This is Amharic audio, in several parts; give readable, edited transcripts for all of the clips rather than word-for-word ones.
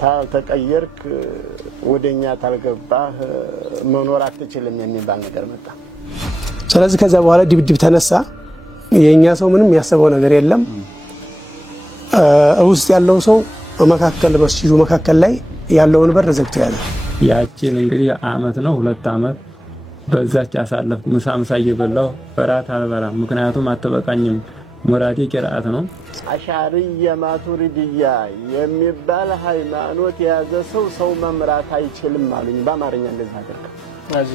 ታልተቀየርክ ወደኛ ታልገባህ መኖር አትችልም የሚባል ነገር መጣ ስለዚህ ከዛ በኋላ ድብድብ ተነሳ የኛ ሰው ምንም ያሰበው ነገር የለም ውስጥ ያለው ሰው መካከል መስጂዱ መካከል ላይ ያለውን በር ዘግቶ ያለ ያቺን እንግዲህ አመት ነው 2 አመት በዛች አሳለፍኩ ምሳምሳ እየበላው በራት አልበላም ምክንያቱም አትበቃኝም ሙራዴ ቂራአት ነው አሻሪያ ማቱሪዲያ የሚባል ሃይማኖት ያዘ ሰው መምራት አይችልም አሉኝ በአማርኛ እንደዛ አደረገ አዚ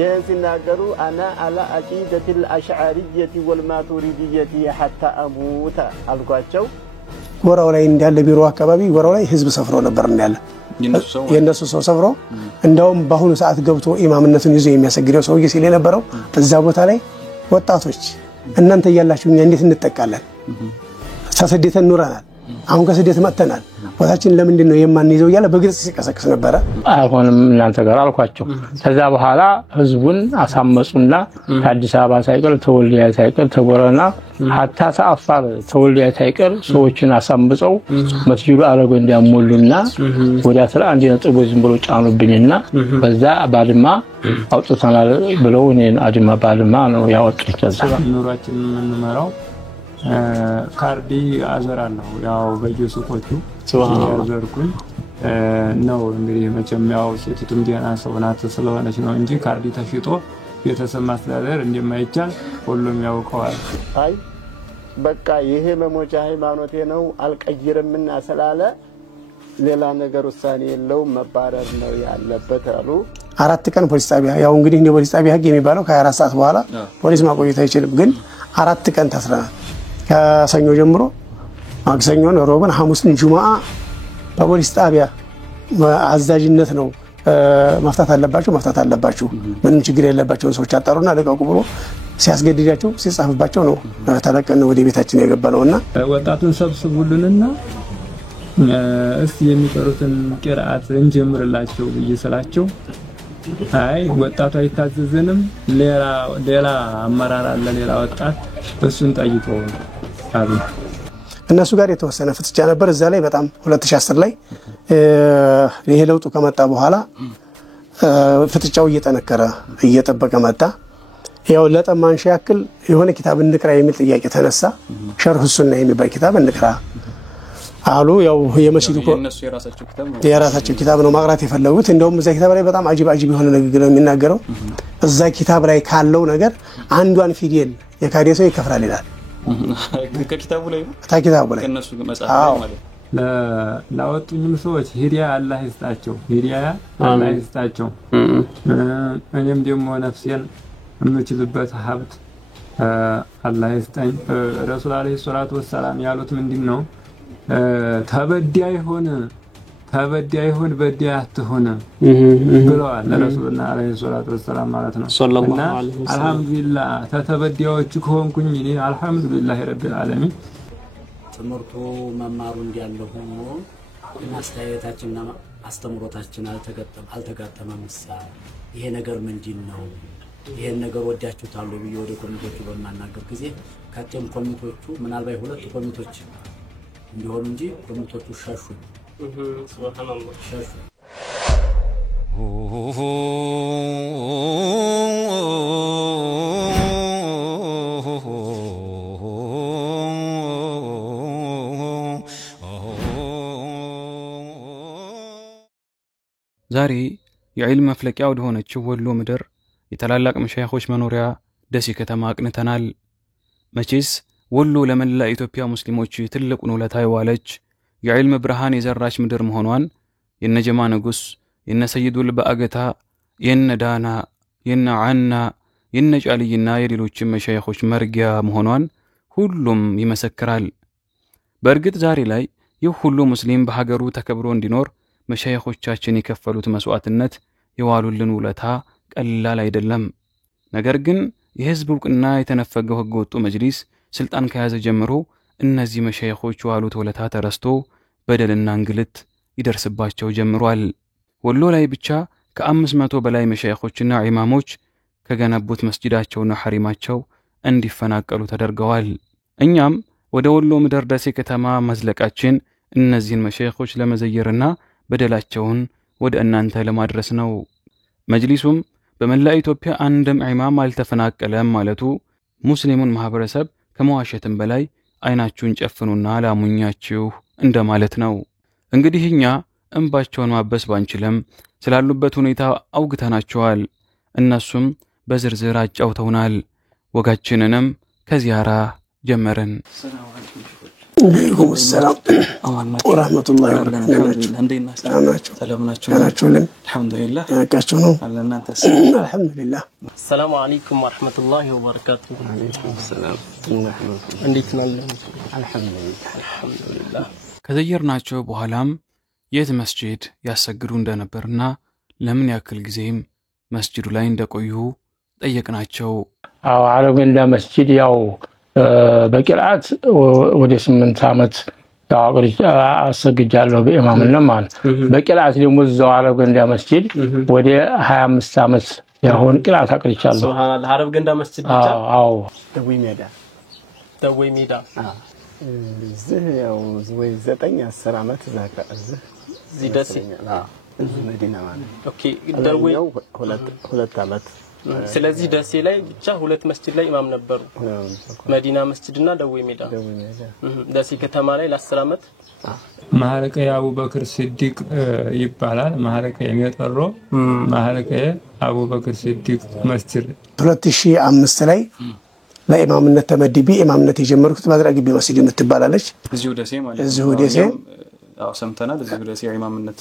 ينسناقروا أنا على عقيدة الأشعرية والماتريدية حتى أموت القاتشو ወራው ላይ እንዳለ ቢሮ አካባቢ ወራው ላይ ህዝብ ሰፍሮ ነበር እንዳለ የነሱ ሰው ሰፍሮ እንደውም በአሁኑ ሰዓት ገብቶ ኢማምነቱን ይዞ የሚያሰግደው ሰው ይሲል የነበረው እዛ ቦታ ላይ ወጣቶች እናንተ ያያላችሁኛ እንዴት እንጠቃለን ተሰደተን ኑራናል አሁን ከስደት መጥተናል ወታችን ለምንድን ነው የማንይዘው ያለ በግልጽ ሲቀሰቅስ ነበር አሁንም እናንተ ጋር አልኳቸው ከዛ በኋላ ህዝቡን አሳመጹና አዲስ አበባ ሳይቀር ተወልዲያ ሳይቀር ተጎረና hatta ሳፋር ተወልዲያ ሳይቀር ሰዎችን አሳምጸው መስጂዱ አረጎ እንዲያሞሉና ወደ 11 ነጥብ ዝም ብሎ ጫኑብኝና በዛ ባድማ አውጥተናል ብለው እኔን አድማ ባድማ ነው ያወጡት ከዛ ኑራችን ምንመራው ካርዲ አዘራለሁ ያው በየሱቆቹ ያዘርኩኝ ነው እንግዲህ መቼም ያው ሴቲቱም ዲያና ሰውናት ስለሆነች ነው እንጂ ካርዲ ተሽጦ ቤተሰብ ማስተዳደር እንደማይቻል ሁሉም ያውቀዋል አይ በቃ ይሄ መሞቻ ሃይማኖቴ ነው አልቀይርምና ስላለ ሌላ ነገር ውሳኔ የለው መባረር ነው ያለበት አሉ 4 ቀን ፖሊስ ጣቢያ ያው እንግዲህ እንደ ፖሊስ ጣቢያ ህግ የሚባለው ከ24 ሰዓት በኋላ ፖሊስ ማቆየት አይችልም ግን 4 ቀን ታስረናል ከሰኞ ጀምሮ ማክሰኞ ሮብን ሐሙስን ጁማአ በፖሊስ ጣቢያ አዛዥነት ነው መፍታት አለባችሁ ምንም ችግር የለባቸው ሰዎች አጣሩና ለቀቁ ብሎ ሲያስገድዳቸው ሲጻፍባቸው ነው ተለቀነ ወደ ቤታችን የገባነውና ወጣቱን ሰብስቡልንና እስቲ የሚቀሩትን ቂራአት እንጀምርላቸው ይስላቸው አይ ወጣቱ አይታዘዘንም ሌላ አመራር አለ ሌላ ወጣት እሱን ጠይቀው አሉ እነሱ ጋር የተወሰነ ፍትቻ ነበር እዛ ላይ በጣም 2010 ላይ ይሄ ለውጡ ከመጣ በኋላ ፍትቻው እየተነከረ እየተጠበቀ መጣ ያው ለጠማንሽ ያክል የሆነ ኪታብ እንቅራ የሚል ጥያቄ ተነሳ ሸርህ ሱና የሚባል ኪታብ እንቅራ አሉ ያው የመስጂዱ የራሳቸው ኪታብ ነው ማቅራት የፈለጉት እንደውም እዛ ኪታብ ላይ በጣም አጂብ የሆነ ንግግር ነው የሚናገረው እዛ ኪታብ ላይ ካለው ነገር አንዷን ፊደል የካዴሰው ይከፍራል ይላል ከኪታቡ ላይ ታኪታቡ ላይ ከነሱ መጻፍ ማለት ላወጡኝም ሰዎች ሂዳያ አላህ ይስጣቸው ሂዳያ አላህ ይስጣቸው እኔም ደግሞ ነፍሴን የምችልበት ሀብት አላህ ይስጠኝ ረሱል አለይሂ ሰላቱ ወሰላም ያሉት ምንድነው ተበዳይ ሆነ በዳይ አትሆነ ብለዋል ረሱልና አለይሂ ሰላቱ ወሰላም ማለት ነው ሰለላሁ ዐለይሂ ወሰለም አልহামዱሊላህ ተተበዳዮች ከሆንኩኝ እኔ አልহামዱሊላህ ረቢል ዓለሚን ትምርቱ መማሩ እንዲያለው ሆኖ እናስተያየታችንና አስተምሮታችን አልተጋጠመም ይሄ ነገር ምንድነው ይሄን ነገር ወዳችሁታል ብዬ ወደ ኮሚቴዎቹ በማናገር ጊዜ ካጤም ኮሚቴዎቹ ምናልባት 2 ኮሚቴዎች እንዲሆኑ እንጂ ኮሚቴዎቹ ሻሹ ሱብሃንአላህ ሻሹ ዛሬ የዕልም መፍለቂያው ወደሆነችው ወሎ ምድር የተላላቅ መሻይኾች መኖሪያ ደሴ ከተማ አቅንተናል መቼስ ወሎ ለመላ ኢትዮጵያ ሙስሊሞች ትልቁን ውለታ የዋለች የዕልም ብርሃን የዘራች ምድር መሆኗን የነጀማ ንጉስ የነሰይዱል በአገታ የነዳና የነዓና የነጫልይና የሌሎችም መሻይኾች መርጊያ መሆኗን ሁሉም ይመሰክራል በእርግጥ ዛሬ ላይ ይህ ሁሉ ሙስሊም በሀገሩ ተከብሮ እንዲኖር መሻይኾቻችን የከፈሉት መስዋዕትነት የዋሉልን ውለታ ቀላል አይደለም ነገር ግን የህዝብ ዕውቅና የተነፈገው ህገወጡ መጅሊስ ስልጣን ከያዘ ጀምሮ እነዚህ መሻይኾች ዋሉት ውለታ ተረስቶ በደልና እንግልት ይደርስባቸው ጀምሯል ወሎ ላይ ብቻ ከ500 በላይ መሻይኾችና ኢማሞች ከገነቡት መስጂዳቸውና ሐሪማቸው እንዲፈናቀሉ ተደርገዋል እኛም ወደ ወሎ ምድር ደሴ ከተማ መዝለቃችን እነዚህን መሸይኾች ለመዘየርና በደላቸውን ወደ እናንተ ለማድረስ ነው። መጅሊሱም በመላ ኢትዮጵያ አንድም ኢማም አልተፈናቀለም ማለቱ ሙስሊሙን ማህበረሰብ ከመዋሸትም በላይ አይናችሁን ጨፍኑና ላሙኛችሁ እንደማለት ነው። እንግዲህ እኛ እንባቸውን ማበስ ባንችልም ስላሉበት ሁኔታ አውግተናቸዋል። እነሱም በዝርዝር አጫውተውናል። ወጋችንንም ከዚያራ ጀመርን። عليكم السلام ورحمة الله وبركاته. الحمد لله. الحمد لله. السلام عليكم ورحمة الله وبركاته. عليكم السلام. الحمد لله. ከዘየርናቸው በኋላም የት መስጂድ ያሰግዱ እንደነበርና ለምን ያክል ጊዜም መስጂዱ ላይ እንደቆዩ ጠየቅናቸው። አረገንዳ መስጂድ ያው በቂራት ወደ 8 ዓመት አሰግጃለሁ በኢማምነት ማለት በቂራት ደግሞ እዛው አረገንዳ መስጂድ ወደ 25 ዓመት ያሁን ቂራት አቅርቻለሁ። ሱብሃንአላህ አረገንዳ መስጂድ ብቻ? አዎ ደዌ ሜዳ እዚህ ያው ወይ 9-10 ዓመት እዚህ ደሴ እዚህ መዲና ማለት ኦኬ ደዌ ሁለት ዓመት ስለዚህ ደሴ ላይ ብቻ ሁለት መስጂድ ላይ ኢማም ነበሩ። መዲና መስጂድና ደዌ ሜዳ ደሴ ከተማ ላይ ለ10 ዓመት ማለቀ አቡበክር ሲዲቅ ይባላል። ማለቀ የሚጠሩ ማለቀ አቡበክር ሲዲቅ መስጂድ 2005 ላይ ለኢማምነት ተመድቤ ኢማምነት የጀመርኩት ባድራ ግቢ መስጂድ የምትባላለች እዚሁ ደሴ ማለት እዚሁ ደሴ አው ሰምተናል። እዚሁ ደሴ ኢማምነት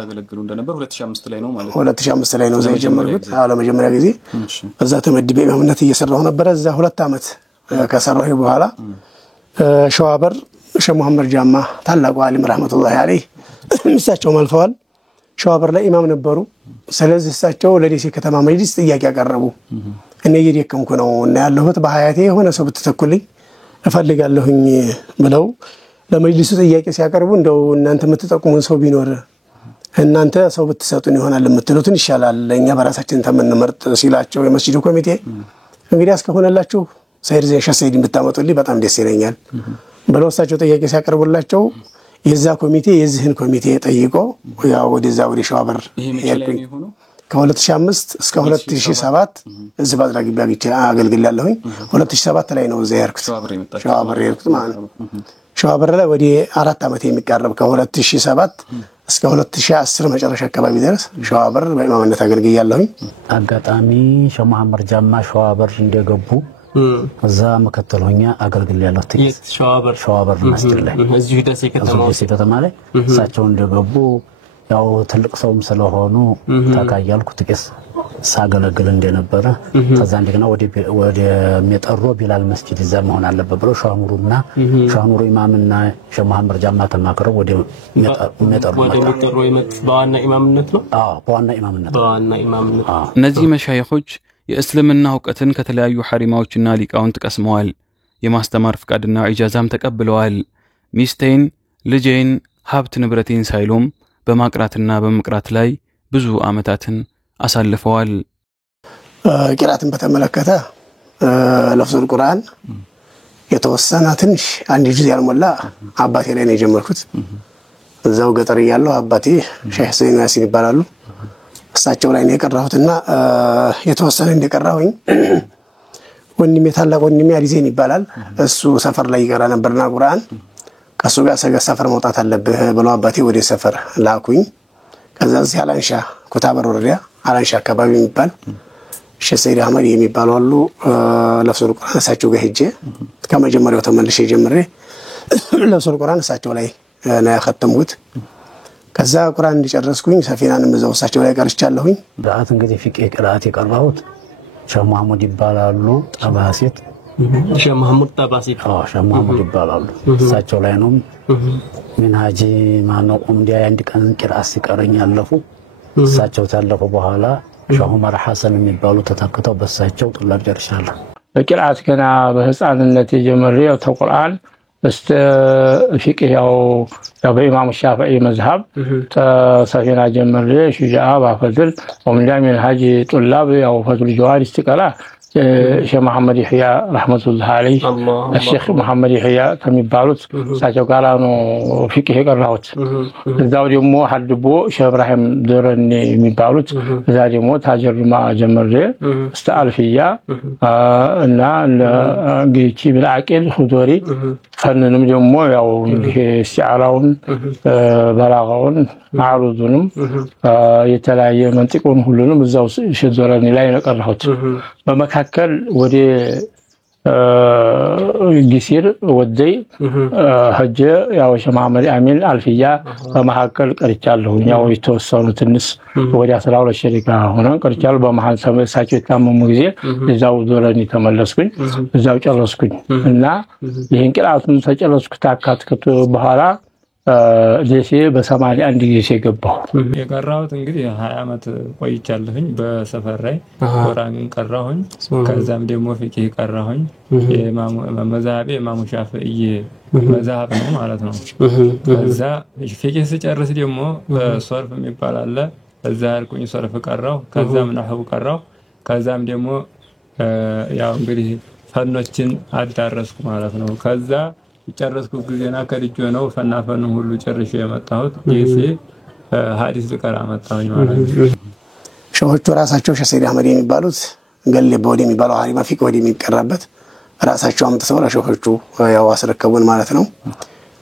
ተገለግሉ እንደነበር 2005 ላይ ነው ማለት ነው። 2005 ላይ ነው እዛ የጀመርኩት። ለመጀመሪያ ጊዜ እዛ ተመድቤ ኢማምነት እየሰራሁ ነበር። እዛ 2 ዓመት ከሰራሁ በኋላ ሸዋበር ሸህ መሐመድ ጃማ ታላቁ ዓሊም ረህመቱላሂ ዐለይህ እሳቸው አልፈዋል። ሸዋበር ላይ ኢማም ነበሩ። ስለዚህ እሳቸው ለደሴ ከተማ መጅሊስ ጥያቄ ያቀረቡ እኔ እየደከምኩ ነው እና ያለሁት በሐያቴ የሆነ ሰው ብትተኩልኝ እፈልጋለሁኝ ብለው ለመጅሊሱ ጥያቄ ሲያቀርቡ እንደው እናንተ የምትጠቁሙን ሰው ቢኖር እናንተ ሰው ብትሰጡን ይሆናል የምትሉትን ይሻላል ለኛ በራሳችን ተመንመርጥ ሲላቸው የመስጂዱ ኮሚቴ እንግዲህ አስከሆነላችሁ ሰይድ ሸህ ሰይድን ብታመጡልኝ በጣም ደስ ይለኛል ብለው እሳቸው ጥያቄ ሲያቀርቡላቸው የዛ ኮሚቴ የዚህን ኮሚቴ ጠይቆ ያው ወደዛ ወደ ሸዋበር ያልኩኝ ከ2005 እስከ 2007 እዚህ ባድራ ግቢ አገልግያለሁኝ። 2007 ላይ ነው እዛ ያርኩት ሸዋበር ያርኩት ማለት ነው። ሸዋበር ላይ ወደ 4 ዓመት የሚቀርብ ከ2007 እስከ 2010 መጨረሻ አካባቢ ድረስ ሸዋበር በኢማምነት አገልግያለሁኝ። አጋጣሚ ሸህ መሐመድ ጃማ ሸዋበር እንደገቡ እዛ መከተል ሆኛ አገልግያለሁ። ሸዋበር መስጂድ ላይ እዚሁ ደሴ ከተማ ላይ እሳቸው እንደገቡ ያው ትልቅ ሰውም ስለሆኑ ተካያልኩ ጥቂስ ሳገለግል እንደነበረ ከዛ እንደገና ወደ ሜጠሮ ቢላል መስጂድ እዛ መሆን አለበት ብለው ሻኑሩ ኢማምና ሸህ መሐመድ ጃማ ተማክረው ወደ ሜጠሮ በዋና ኢማምነት ነው። በዋና ኢማምነት እነዚህ መሻይኾች የእስልምና ዕውቀትን ከተለያዩ ሐሪማዎችና ሊቃውንት ቀስመዋል። የማስተማር ፍቃድና ኢጃዛም ተቀብለዋል። ሚስቴን፣ ልጄን፣ ሀብት ንብረቴን ሳይሉም በማቅራትና በመቅራት ላይ ብዙ ዓመታትን አሳልፈዋል። ቂራትን በተመለከተ ለፍዙል ቁርአን የተወሰነ ትንሽ አንድ ጁዝ ያልሞላ አባቴ ላይ ነው የጀመርኩት። እዛው ገጠር ያለው አባቴ ሼህ ሁሴን ያሲን ይባላሉ። እሳቸው ላይ ነው የቀራሁትና የተወሰነ እንደቀራሁኝ ወንድሜ ታላቅ ወንድሜ አዲዜን ይባላል። እሱ ሰፈር ላይ ይቀራ ነበርና ቁርአን ከሱ ጋር ሰፈር መውጣት አለብህ ብለው አባቴ ወደ ሰፈር ላኩኝ። ከዛ እዚህ አላንሻ ኩታበር ወረዳ አላንሻ አካባቢ የሚባል ሼህ ሰይድ አህመድ የሚባሉ አሉ። ለፍዙል ቁርአን እሳቸው ጋር ሄጄ ከመጀመሪያው ተመልሼ ጀምሬ ለፍዙል ቁርአን እሳቸው ላይ ነው ያከተምኩት። ከዛ ቁርአን እንዲጨረስኩኝ ሰፊናንም እዛው እሳቸው ላይ ቀርቻለሁኝ። ዳአት እንግዲህ ፊቅህ ቅራአት የቀራሁት ሸህ መሐመድ ይባላሉ ጠባሲት ሸህ መሐመድ ጠባሲት ሸህ መሐመድ ይባላሉ። እሳቸው ላይ ነው ሚንሃጂ ማነው ኡምዲያ አንድ ቀን ቅራአት ሲቀረኝ ያለፉ። እሳቸው ታለፉ በኋላ ሸህ ዑመር ሐሰን የሚባሉ ተተክተው በእሳቸው ጥላብ ጨርሻለሁ። በቅራአት ገና በህፃንነት የጀመረው ተቁርአን ፊቅህ ያው በኢማም ሻፊዒ መዝሀብ ሰፊና ጀመረ ሹጃአ ባፈዝል ወምዳ ሚንሃጂ ጡላብ ያው ፈዝል ጀዋድ ይስተቀራ ሼህ መሐመድ ይህያ ረህመቱላህ አለይህ ሼህ መሐመድ ይህያ ከሚባሉት እሳቸው ጋር ነው ፊቅህ የቀራሁት። እዛው ደግሞ ሀድቦ ሼህ ኢብራሂም ዶረኒ የሚባሉት እዛ ደግሞ ታጀርማ ጀመረ እስከ አልፊያ እና እንግዲህ ኢብኑ አቂል ሁዶሪ ፈንንም ደግሞ ያው እንግዲህ ሲዓራውን በላጋውን ማሩዱንም የተለያየ መንጥቁን ሁሉንም እዛው ሼህ ዶረኒ ላይ ነው ቀራሁት። በመካከል ወደ ጊሲር ወደይ ሀጀ ያው ሼህ መሐመድ አሚን አልፊያ በመካከል ቀርቻለሁ። ያው የተወሰኑ ትንሽ ወደ 12 ሸሪካ ሆነን ቀርቻለሁ። በመሃል ሰመሳቸው የታመሙ ጊዜ እዛው ዶረኒ ተመለስኩኝ፣ እዛው ጨረስኩኝ እና ይሄን ቅራቱን ተጨረስኩ። ታካትኩት በኋላ ደሴ በ81 ጊዜ ገባሁ። የቀራሁት እንግዲህ 20 አመት ቆይቻለሁኝ። በሰፈር ላይ ቁርአን ቀራሁኝ። ከዛም ደግሞ ፊቅህ ቀራሁኝ። የኢማሙ መዛሀቤ ኢማሙ ሻፊዒ መዛሀብ ነው ማለት ነው። ከዛ ፊቅህ ስጨርስ ደግሞ ሶርፍ የሚባል አለ። እዛ አልኩኝ ሶርፍ ቀራሁ። ከዛም ነህው ቀራሁ። ከዛም ደግሞ ያው እንግዲህ ፈኖችን አዳረስኩ ማለት ነው። ከዛ ጨረስኩ ጊዜና ከልጅ ነው ፈናፈኑ ሁሉ ጨርሼ የመጣሁት ዲሲ ሐዲስ ልቀራ መጣሁኝ ማለት ነው። ሸሆቹ ራሳቸው ሼህ ሰይድ አህመድ የሚባሉት ገሌ በወዲ የሚባለው ሐሪማ ፊቅ ወዲ የሚቀራበት ራሳቸው አምጥተው ለሸሆቹ ያው አስረከቡን ማለት ነው።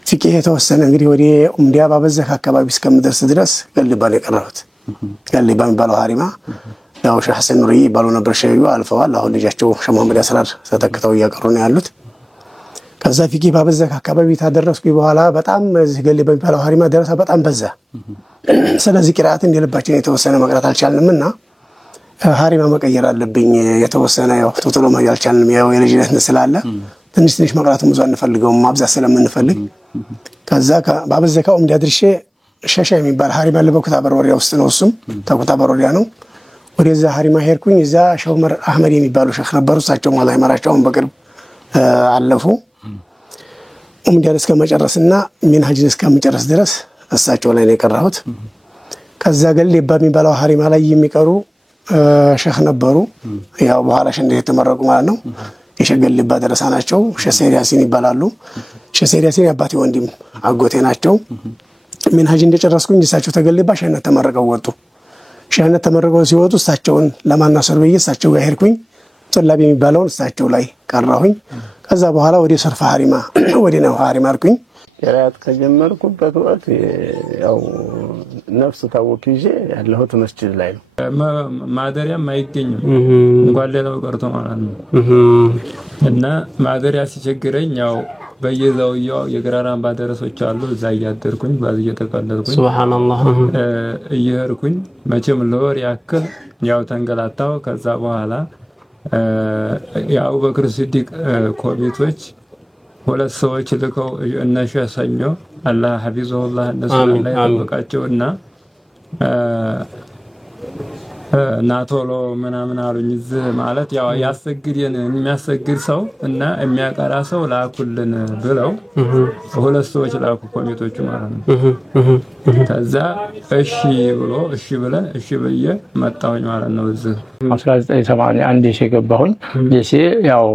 ፊቅህ የተወሰነ እንግዲህ ወዲ ኡምዲያ ባበዘህ አካባቢ እስከምደርስ ድረስ ገሌባ ነው የቀራሁት። ገሌባ የሚባለው ሐሪማ ያው ሼህ ሐሰን ኑሪ ይባሉ ነበር። ሸዩ አልፈዋል። አሁን ልጃቸው ሼህ መሐመድ ያስራር ተተክተው እያቀሩ ነው ያሉት። ከዛ ፊቅህ ባበዘህ አካባቢ ታደረስኩ በኋላ በጣም እዚህ ገሌባ የሚባለው ሐሪማ ደረሰ በጣም በዛ። ስለዚህ ቂራአት እንደልባችን የተወሰነ መቅራት አልቻልንምና ሐሪማ መቀየር አለብኝ። የተወሰነ ያው ቶሎ ማያል አልቻልንም። ያው የልጅነት ስላለ ትንሽ መቅራቱ ብዙ አንፈልገው ማብዛት ስለምንፈልግ ከዛ ባበዘካው እንዲያድርሼ ሸሻ የሚባል ሐሪማ ለበኩታ በሮሪያ ውስጥ ነው። እሱም ተኩታ በሮሪያ ነው። ወደዛ ሐሪማ ሄድኩኝ። እዛ ሼህ ዑመር አህመድ የሚባሉ ሼህ ነበሩ። እሳቸው ማላይ ማራቸውን በቅርብ አለፉ። ኡምዲያን እስከመጨረስና ሚንሃጅን እስከመጨረስ ድረስ እሳቸው ላይ ነው የቀራሁት። ከዛ ገሌባ የሚባለው ሐሪማ ላይ የሚቀሩ ሼህ ነበሩ። ያው በኋላ ሸንደ የተመረቁ ማለት ነው። የሼህ ገሌባ ደረሳ ናቸው። ሼህ ሰይድ ያሲን ይባላሉ። ሼህ ሰይድ ያሲን አባቴ ወንድም አጎቴ ናቸው። ሚንሃጅ እንደጨረስኩኝ እሳቸው ተገሌባ ሸህነት ተመረቀው ወጡ። ሸህነት ተመረቀው ሲወጡ እሳቸውን ለማናሰር በየ እሳቸው ጋር ሄድኩኝ። ጥላብ የሚባለውን እሳቸው ላይ ቀራሁኝ። ከዛ በኋላ ወደ ሰርፋ ሐሪማ ወደ ነው ሐሪማ አልኩኝ። ቂራአት ከጀመርኩበት ወቅት ያው ነፍስ ታወክዬ ያለሁት መስጂድ ላይ ነው። ማደሪያም አይገኝም እንኳን ሌላው ቀርቶ ማለት ነው። እና ማደሪያ ሲቸግረኝ ያው በየዛውያው የግራራን ባደረሶች አሉ። እዛ እያደርኩኝ ባዝ እየተቀለልኩኝ ሱብሃንአላህ እየሄድኩኝ መቼም ለወር ያክል ያው ተንገላታው። ከዛ በኋላ የአቡበክር ሲዲቅ ኮሚቴዎች ሁለት ሰዎች ልከው እነ ሼህ ሰኞ አላህ ሐፊዘሁላህ እነሱ ላይ ተበቃቸውና ናቶሎ ምናምን አሉኝ። እዚህ ማለት ያው ያሰግድን የሚያሰግድ ሰው እና የሚያቀራ ሰው ላኩልን ብለው ሁለት ሰዎች ላኩ ኮሚቴዎቹ ማለት ነው። ከዛ እሺ ብሎ እሺ ብለን እሺ በየ መጣሁኝ ማለት ነው። እዚህ 1981 ደሴ ገባሁኝ። ደሴ ያው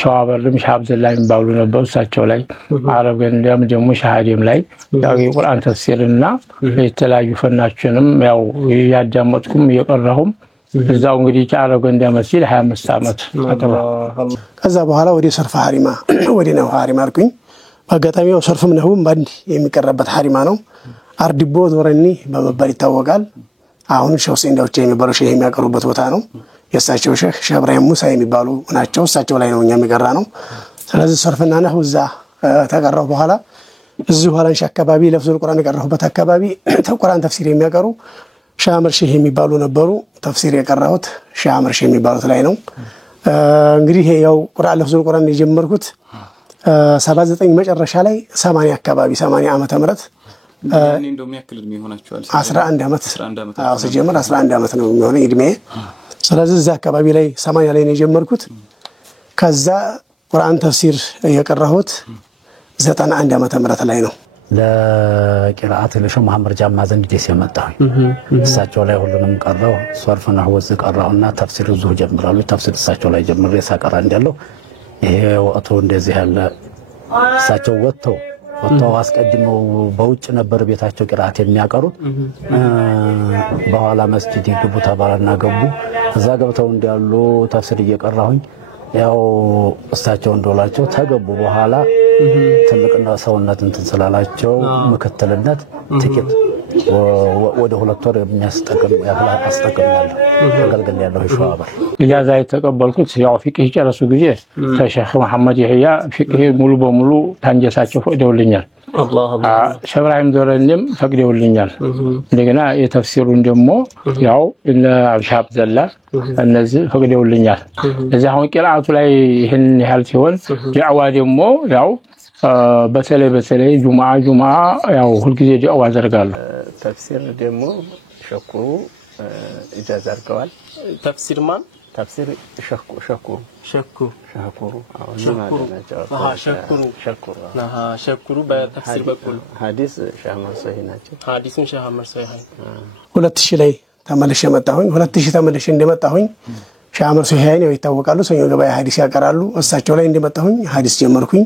ሸዋበርም ሼህ አብደላ የሚባሉ ነበሩ። እሳቸው ላይ አረብን ደግሞ ሻሃዲም ላይ ያው የቁርአን ተፍሲርና የተለያዩ ፈናችንም ያው ያዳመጥኩም እየቀራሁም እዛው እንግዲህ ቻረገን እንደመስል 25 አመት አጠባ። ከዛ በኋላ ወደ ሰርፋ ሐሪማ ወደ ነው ሐሪማ አልኩኝ። በአጋጣሚው ሰርፍም ነውም ባንድ የሚቀርበት ሐሪማ ነው። አርዲቦ ዶረኒ በመባል ይታወቃል። አሁን ሼህ ሁሴን ዳውቼ የሚባሉ ሼህ የሚያቀሩበት ቦታ ነው። የእሳቸው ሼህ ኢብራሂም ሙሳ የሚባሉ ናቸው። እሳቸው ላይ ነው እኛ የሚቀራ ነው። ስለዚህ ሰርፍና ነህው እዛ ተቀራው በኋላ እዚሁ ኋላንሽ አካባቢ ለፍዙል ቁርአን የቀራሁበት አካባቢ ተቁርአን ተፍሲር የሚያቀሩ ሼህ አመር ሼህ የሚባሉ ነበሩ። ተፍሲር የቀራሁት ሼህ አመር ሼህ የሚባሉት ላይ ነው። እንግዲህ ያው ቁርአን ለፍዙል ቁርአን የጀመርኩት 79 መጨረሻ ላይ 80 አካባቢ 80 ዓመተ ምህረት እኔ እንደውም ያክል እድሜ ሆናችኋል? 11 ዓመት አዎ ሲጀምር 11 ዓመት ነው የሚሆነው እድሜ። ስለዚህ እዛ አካባቢ ላይ 80 ላይ ነው የጀመርኩት። ከዛ ቁርአን ተፍሲር የቀራሁት 91 ዓመተ ምህረት ላይ ነው። ለቂራአት ለሸህ መሐመድ ጃማ ዘንድ ደስ የመጣሁ እሳቸው ላይ ሁሉንም ቀራው ሶርፍና ወዝ ቀራውና ተፍሲር ዙህ ጀምራሉ ተፍሲር እሳቸው ላይ ጀምሬ ሳቀራ እንደለው ይሄ ወቅቱ እንደዚህ ያለ እሳቸው ወጥተው አስቀድመው በውጭ ነበር ቤታቸው ቂራአት የሚያቀሩት በኋላ መስጂድ ይገቡ ተባለና ገቡ እዛ ገብተው እንዲያሉ ተፍሲር እየቀራሁኝ ያው እሳቸው እንደላቸው ተገቡ በኋላ ትልቅና ሰውነት እንትን ስላላቸው ምክትልነት ትኬት ወደ 2 ወር የሚያስጠቅም ያህል አስጠቅማለሁ አገልግል ያለው ሸዋበር ኢጃዛ የተቀበልኩት ያው ፊቅህ ጨረሱ ጊዜ ከሼህ መሐመድ ይህያ ፊቅህ ሙሉ በሙሉ ታንጀሳቸው ፈቅደውልኛል አላህ ሸብራሂም ዶረንም ፈቅደውልኛል እንደገና የተፍሲሩን ደግሞ ያው እነ አብሻብ ዘላ እነዚህ ፈቅደውልኛል እዚህ አሁን ቂራአቱ ላይ ይሄን ያህል ሲሆን ዳዕዋ ደግሞ ያው በተለይ ጁማዓ ያው ሁሉ ጊዜ ዳዕዋ አደርጋለሁ ተፍሲር ደግሞ ሸኩሩ ኢጃዛ አድርገዋል ተፍሲር ማን ተፍሲር ሸኩሩ ሸኩሩ በተፍሲር በኩል ሐዲስ ሸህ መርሶሂ ናቸው ሐዲስን ሸህ መርሶሂ 2000 ላይ ተመልሼ መጣሁኝ 2000 ተመልሼ እንደመጣሁኝ ሸህ መርሶሂ ነው ይታወቃሉ ሰኞ ገበያ ሐዲስ ያቀራሉ እሳቸው ላይ እንደመጣሁኝ ሐዲስ ጀመርኩኝ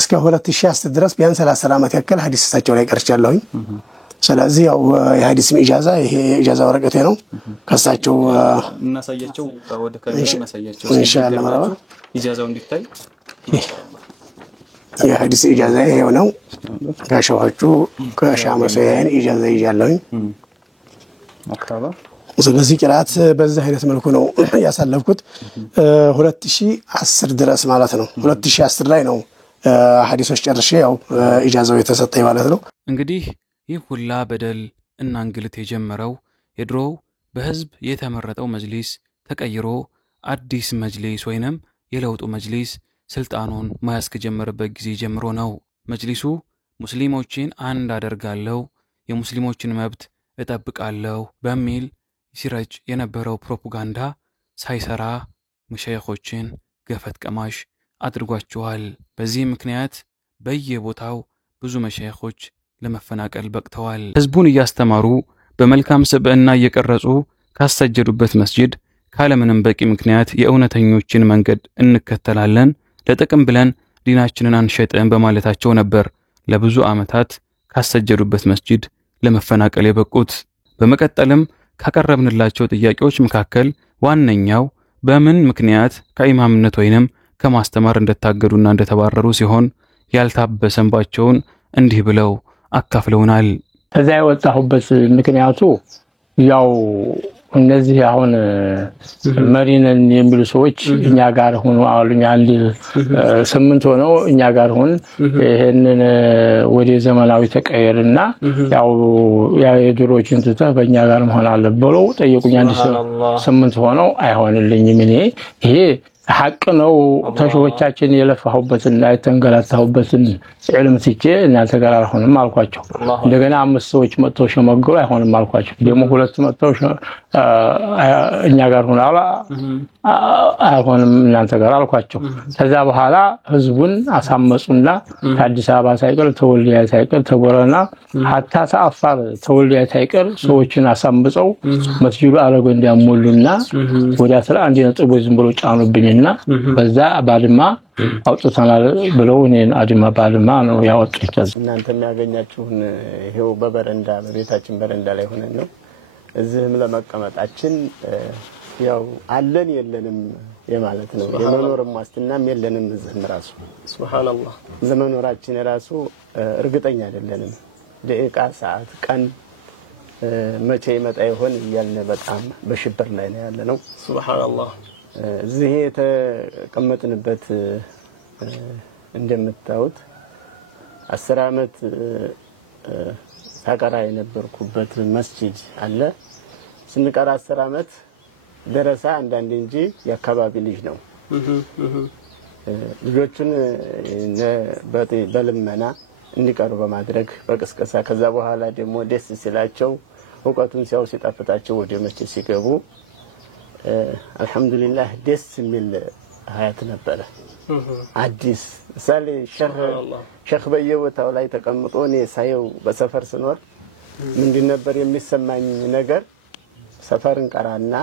እስከ 2010 ድረስ ቢያንስ 30 ዓመት ያክል ሐዲስ እሳቸው ላይ ቀርቻለሁኝ ስለዚህ ያው የሐዲስ ኢጃዛ ይሄ ኢጃዛ ወረቀቴ ነው ከሳቸው እናሳያቸው ወደ ካሜራ እናሳያቸው ኢንሻአላህ መራባ ኢጃዛው እንዲታይ የሐዲስ ኢጃዛ ይሄው ነው ጋሻዎቹ ከሻመሰያን ኢጃዛ ይያለሁኝ መክተባ ስለዚህ ቂራአት በዚህ አይነት መልኩ ነው ያሳለፍኩት 2010 ድረስ ማለት ነው 2010 ላይ ነው ሐዲሶች ጨርሼ ያው ኢጃዛው የተሰጠኝ ማለት ነው እንግዲህ ይህ ሁላ በደል እና እንግልት የጀመረው የድሮው በህዝብ የተመረጠው መጅሊስ ተቀይሮ አዲስ መጅሊስ ወይንም የለውጡ መጅሊስ ስልጣኑን መያዝ ከጀመረበት ጊዜ ጀምሮ ነው መጅሊሱ ሙስሊሞችን አንድ አደርጋለሁ የሙስሊሞችን መብት እጠብቃለሁ በሚል ሲረጭ የነበረው ፕሮፓጋንዳ ሳይሰራ መሸይኾችን ገፈት ቀማሽ አድርጓቸዋል በዚህ ምክንያት በየቦታው ብዙ መሸይኾች ለመፈናቀል በቅተዋል ህዝቡን እያስተማሩ በመልካም ስብዕና እየቀረጹ ካሰጀዱበት መስጂድ ካለምንም በቂ ምክንያት የእውነተኞችን መንገድ እንከተላለን ለጥቅም ብለን ዲናችንን አንሸጥም በማለታቸው ነበር ለብዙ ዓመታት ካሰጀዱበት መስጂድ ለመፈናቀል የበቁት በመቀጠልም ካቀረብንላቸው ጥያቄዎች መካከል ዋነኛው በምን ምክንያት ከኢማምነት ወይንም ከማስተማር እንደታገዱና እንደተባረሩ ሲሆን ያልታበሰንባቸውን እንዲህ ብለው አካፍለውናል ከዛ የወጣሁበት ምክንያቱ ያው እነዚህ አሁን መሪነን የሚሉ ሰዎች እኛ ጋር ሆኖ አሉኝ አንድ 8 ሆነው እኛ ጋር ሆን ይሄንን ወደ ዘመናዊ ተቀየርና ያው የድሮችን ተታ በእኛ ጋር መሆን አለበት ጠየቁኝ አንድ 8 ሆነው አይሆንልኝም እኔ ይሄ ሐቅ ነው ተሾቻችን የለፋሁበትና የተንገላታሁበትን ዕልም ትቼ እናንተ ጋር አልሆንም አልኳቸው እንደገና 5 ሰዎች መጥተው ሸመገሉ አይሆንም አልኳቸው ደግሞ 2 መጥተው እኛ ጋር ሆነ አይሆንም እናንተ ጋር አልኳቸው ከዛ በኋላ ህዝቡን አሳመጹና አዲስ አበባ ሳይቀር ተወልዲያ ሳይቀር ተቦረና ሐታ ተአፋር ተወልዲያ ሳይቀር ሰዎችን አሳምጸው መስጂዱ አለጎ እንዲያሞሉና ወደ 11 ነጥብ ዝም ብሎ ጫኑብኝና በዛ ባድማ አውጥተናል ብለው እኔን አድማ ባድማ ነው ያወጡት እናንተ የሚያገኛችሁን ይሄው በበረንዳ በቤታችን በረንዳ ላይ ሆነን ነው እዚህም ለመቀመጣችን ያው አለን የለንም የማለት ነው የመኖርም ዋስትናም የለንም እዚህም ራሱ ሱብሃንአላህ ዘመኖራችን ራሱ እርግጠኛ አይደለንም ደቂቃ ሰዓት ቀን መቼ ይመጣ ይሆን እያልን በጣም በሽብር ላይ ነው ያለነው ሱብሃንአላህ እዚህ የተቀመጥንበት እንደምታዩት 10 አመት ታቀራ የነበርኩበት መስጂድ አለ ስንቀራ 10 አመት ደረሳ አንዳንድ እንጂ የአካባቢ ልጅ ነው ልጆቹን በልመና እንዲቀሩ በማድረግ በቅስቀሳ ከዛ በኋላ ደግሞ ደስ ሲላቸው ወቀቱን ሲያው ሲጣፍጣቸው ወደ መስጂድ ሲገቡ አልহামዱሊላህ ደስ የሚል ሀያት ነበረ አዲስ ሳሌ ሸህ በየቦታው ላይ ተቀምጦ እኔ ሳየው በሰፈር ስኖር ምንድን ነበር የሚሰማኝ ነገር ሰፈርን ቀራና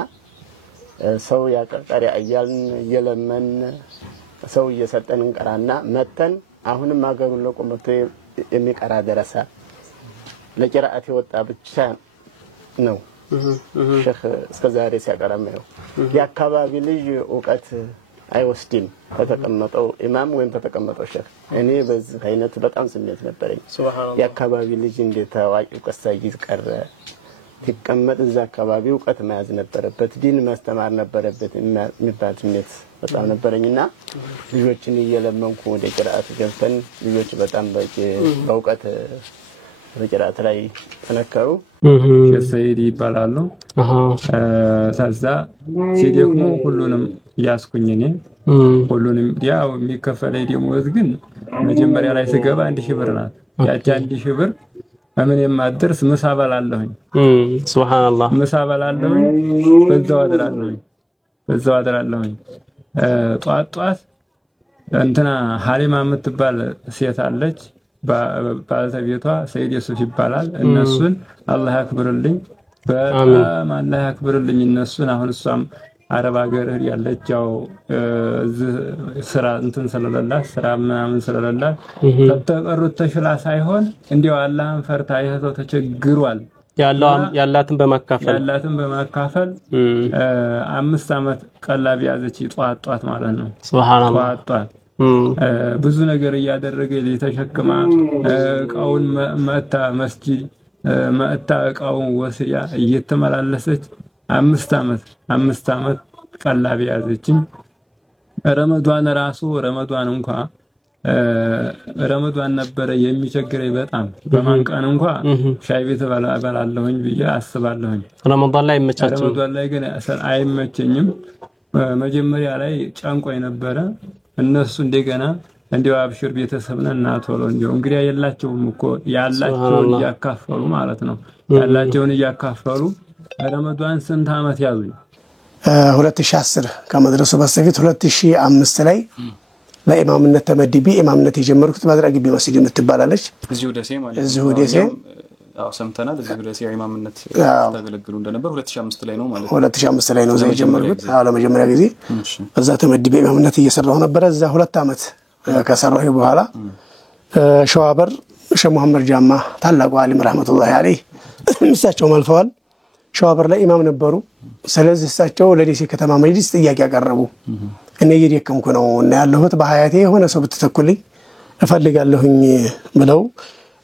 ሰው ያቀቀሪ አያልን የለመን ሰው እየሰጠንን ቀራና መተን አሁንም አገሩን ለቆመተ የሚቀራ ደረሳ ለቂራአት የወጣ ብቻ ነው ሸህ እስከዛሬ ሲያቀራመው የአካባቢ ልጅ ዕውቀት አይወስድም ተተቀመጠው ኢማም ወይም ተተቀመጠው ሸህ እኔ በዚህ አይነት በጣም ስሜት ነበረኝ ሱብሃንአላህ የአካባቢ ልጅ እንዴት ታዋቂ ቀሳይ ይቀር ተቀመጥ እዛ አካባቢ ዕውቀት መያዝ ነበረበት ዲን ማስተማር ነበረበት የሚባል ስሜት በጣም ነበረኝና ልጆችን እየለመንኩ ወደ ቂራአት ገብተን ልጆች በጣም በዕውቀት በቂራአት ላይ ተነከሩ ሰይድ ይባላሉ ታዛ ሲደክሙ ሁሉንም ያስኩኝ እኔ ሁሉንም ያው የሚከፈለኝ ደሞዝ ግን መጀመሪያ ላይ ስገባ 1000 ብር ናት ያቺ 1000 ብር አመን የማደርስ ምሳ በላለሁኝ ሱብሃንአላህ ምሳ በላለሁኝ በዛው አድራለሁኝ ጧት እንትና ሐሊማ የምትባል ሴት አለች ባለቤቷ ሰይድ ዩሱፍ ይባላል እነሱን አላህ ያክብርልኝ በጣም አላህ ያክብርልኝ እነሱን አሁን እሷም አረብ ሀገር ያለችው ስራ እንትን ስለሌላት ስራ ምናምን ስለሌላት ተቀሩት ተሽላ ሳይሆን እንዲያው አላህን ፈርታ ይሄው ተቸግሯል ያላትን በማካፈል 5 አመት ቀላብ ያዘች ጧት ማለት ነው ሱብሃንአላህ ጧት ብዙ ነገር ያደረገ ለተሸከማ እቃውን መታ መስጂድ መታ እቃውን ወስያ እየተመላለሰች 5 አመት ቀላብ ያዘችኝ ረመዳን ራሱ ረመዳን እንኳን ረመዳን ነበር የሚቸግረኝ በጣም በማንቀን እንኳን ሻይ ቤት ባላለሁኝ ብዬ አስባለሁኝ ረመዳን ላይ መቻቸው ረመዳን ላይ ግን አይመቸኝም መጀመሪያ ላይ ጫንቆይ ነበረ እነሱ እንደገና እንዲያው አብሽር ቤተሰብና ቶሎ እንዲያው እንግዲያ የላቸውም እኮ ያላቸውን ያካፈሉ ማለት ነው ያላቸውን ያካፈሉ ረመዳን ስንት አመት ያዙኝ 2010 ከመድረሱ በስተፊት 2005 ላይ ለኢማምነት ተመድቢ ኢማምነት የጀመርኩት ባድራ ግቢ መስጂድ የምትባላለች እዚሁ ደሴ ማለት እዚሁ ደሴ አው ሰምተናል እዚሁ ደሴ ኢማምነት ተገለግሉ እንደነበር 2005 ላይ ነው ማለት 2005 ላይ ነው ዘይ ጀመርኩት ለመጀመሪያ ጊዜ እዛ ተመድቢ ኢማምነት እየሰራሁ ነበር እዛ 2 አመት ከሰራሁ በኋላ ሸዋበር ሸህ መሐመድ ጃማ ታላቁ ዓሊም ረህመቱላሂ ዐለይሂ እሳቸው ማልፈዋል ሸዋበር ላይ ኢማም ነበሩ ስለዚህ እሳቸው ለደሴ ከተማ መጅሊስ ጥያቄ ያቀረቡ እኔ እየደከምኩ ነው እና ያለሁት በሐያቴ የሆነ ሰው ብትተኩልኝ እፈልጋለሁኝ ብለው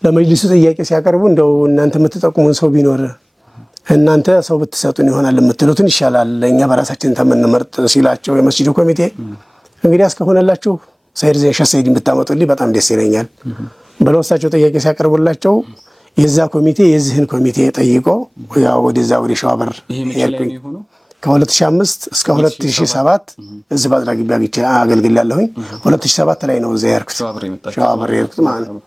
ለመጅሊሱ ጥያቄ ሲያቀርቡ እንደው እናንተ የምትጠቁሙን ሰው ቢኖር እናንተ ሰው ብትሰጡን ይሆናል የምትሉትን ይሻላል እኛ በራሳችን ተመንመርጥ ሲላቸው የመስጂዱ ኮሚቴ እንግዲህ አስከሆነላችሁ ሰይድ ሸሰይድን ብታመጡልኝ በጣም ደስ ይለኛል ብለው እሳቸው ጥያቄ ሲያቀርቡላቸው የዛ ኮሚቴ የዚህን ኮሚቴ ጠይቆ ያው ወደዛ ወደ ሸዋበር ያልኩኝ ከ2005 እስከ 2007 እዚህ ባድራ ግቢ አገልግላለሁኝ 2007 ላይ ነው ዘያርኩት ሸዋበር ያልኩት ማለት ነው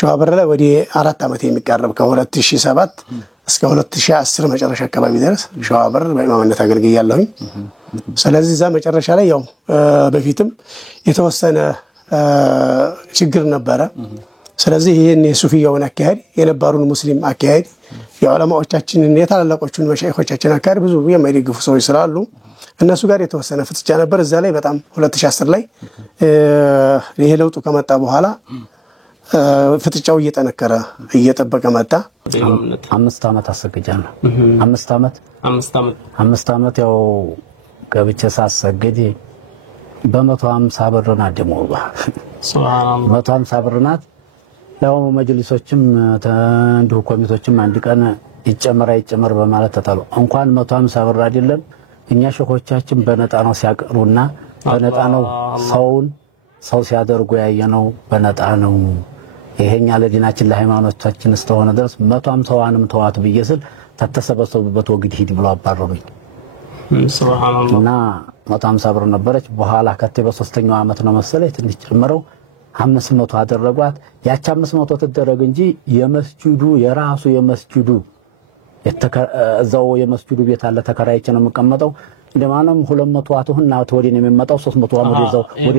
ሸዋበር ላይ ወደ 4 አመት የሚቀርብ ከ2007 እስከ 2010 መጨረሻ አካባቢ ድረስ ሸዋበር በኢማምነት አገልግያለሁኝ ስለዚህ ዛ መጨረሻ ላይ ያው በፊትም የተወሰነ ችግር ነበረ ስለዚህ ይሄን የሱፊያውን አካሄድ የነባሩን ሙስሊም አካሄድ የዑለማዎቻችንን የታላላቆቹን መሻይኾቻችን አካሄድ ብዙ የማይደግፉ ሰዎች ስላሉ እነሱ ጋር የተወሰነ ፍትጫ ነበር እዛ ላይ በጣም 2010 ላይ ይሄ ለውጡ ከመጣ በኋላ ፍትጫው እየጠነከረ እየጠበቀ መጣ 5 አመት አሰግጃለሁ 5 አመት ያው ገብቼ ሳሰግድ በ150 ብር ናት ደሞዟ ሱብሃንአላህ 150 ብር ናት ያው መጅሊሶችም እንዲሁ ኮሚቴዎችም አንድ ቀን ይጨመር በማለት ተጣሉ እንኳን 150 ብር አይደለም እኛ ሸኾቻችን በነጣ ነው ሲያቀሩና በነጣ ነው ሰው ሲያደርጉ ያየነው በነጣ ነው ይሄኛ ለዲናችን ለሃይማኖታችን ስለሆነ ድረስ 150ዋንም ተዋት በየስል ተተሰበሰቡበት ወግድ ሂድ ብለው አባረሩኝ ሱብሃንአላህ እና 150 ብር ነበረች በኋላ ከቴ በ3ኛው አመት ነው መሰለኝ ትንሽ ጨምረው 500 አደረጓት ያቺ 500 ተደረገ እንጂ የመስጂዱ የራሱ የመስጂዱ እዛው የመስጂዱ ቤት አለ ተከራይቼ ነው የምቀመጠው እንደማንም 200 ዋቱና ተወዲን የሚመጣው 300 ዋት ወደዛው ወደ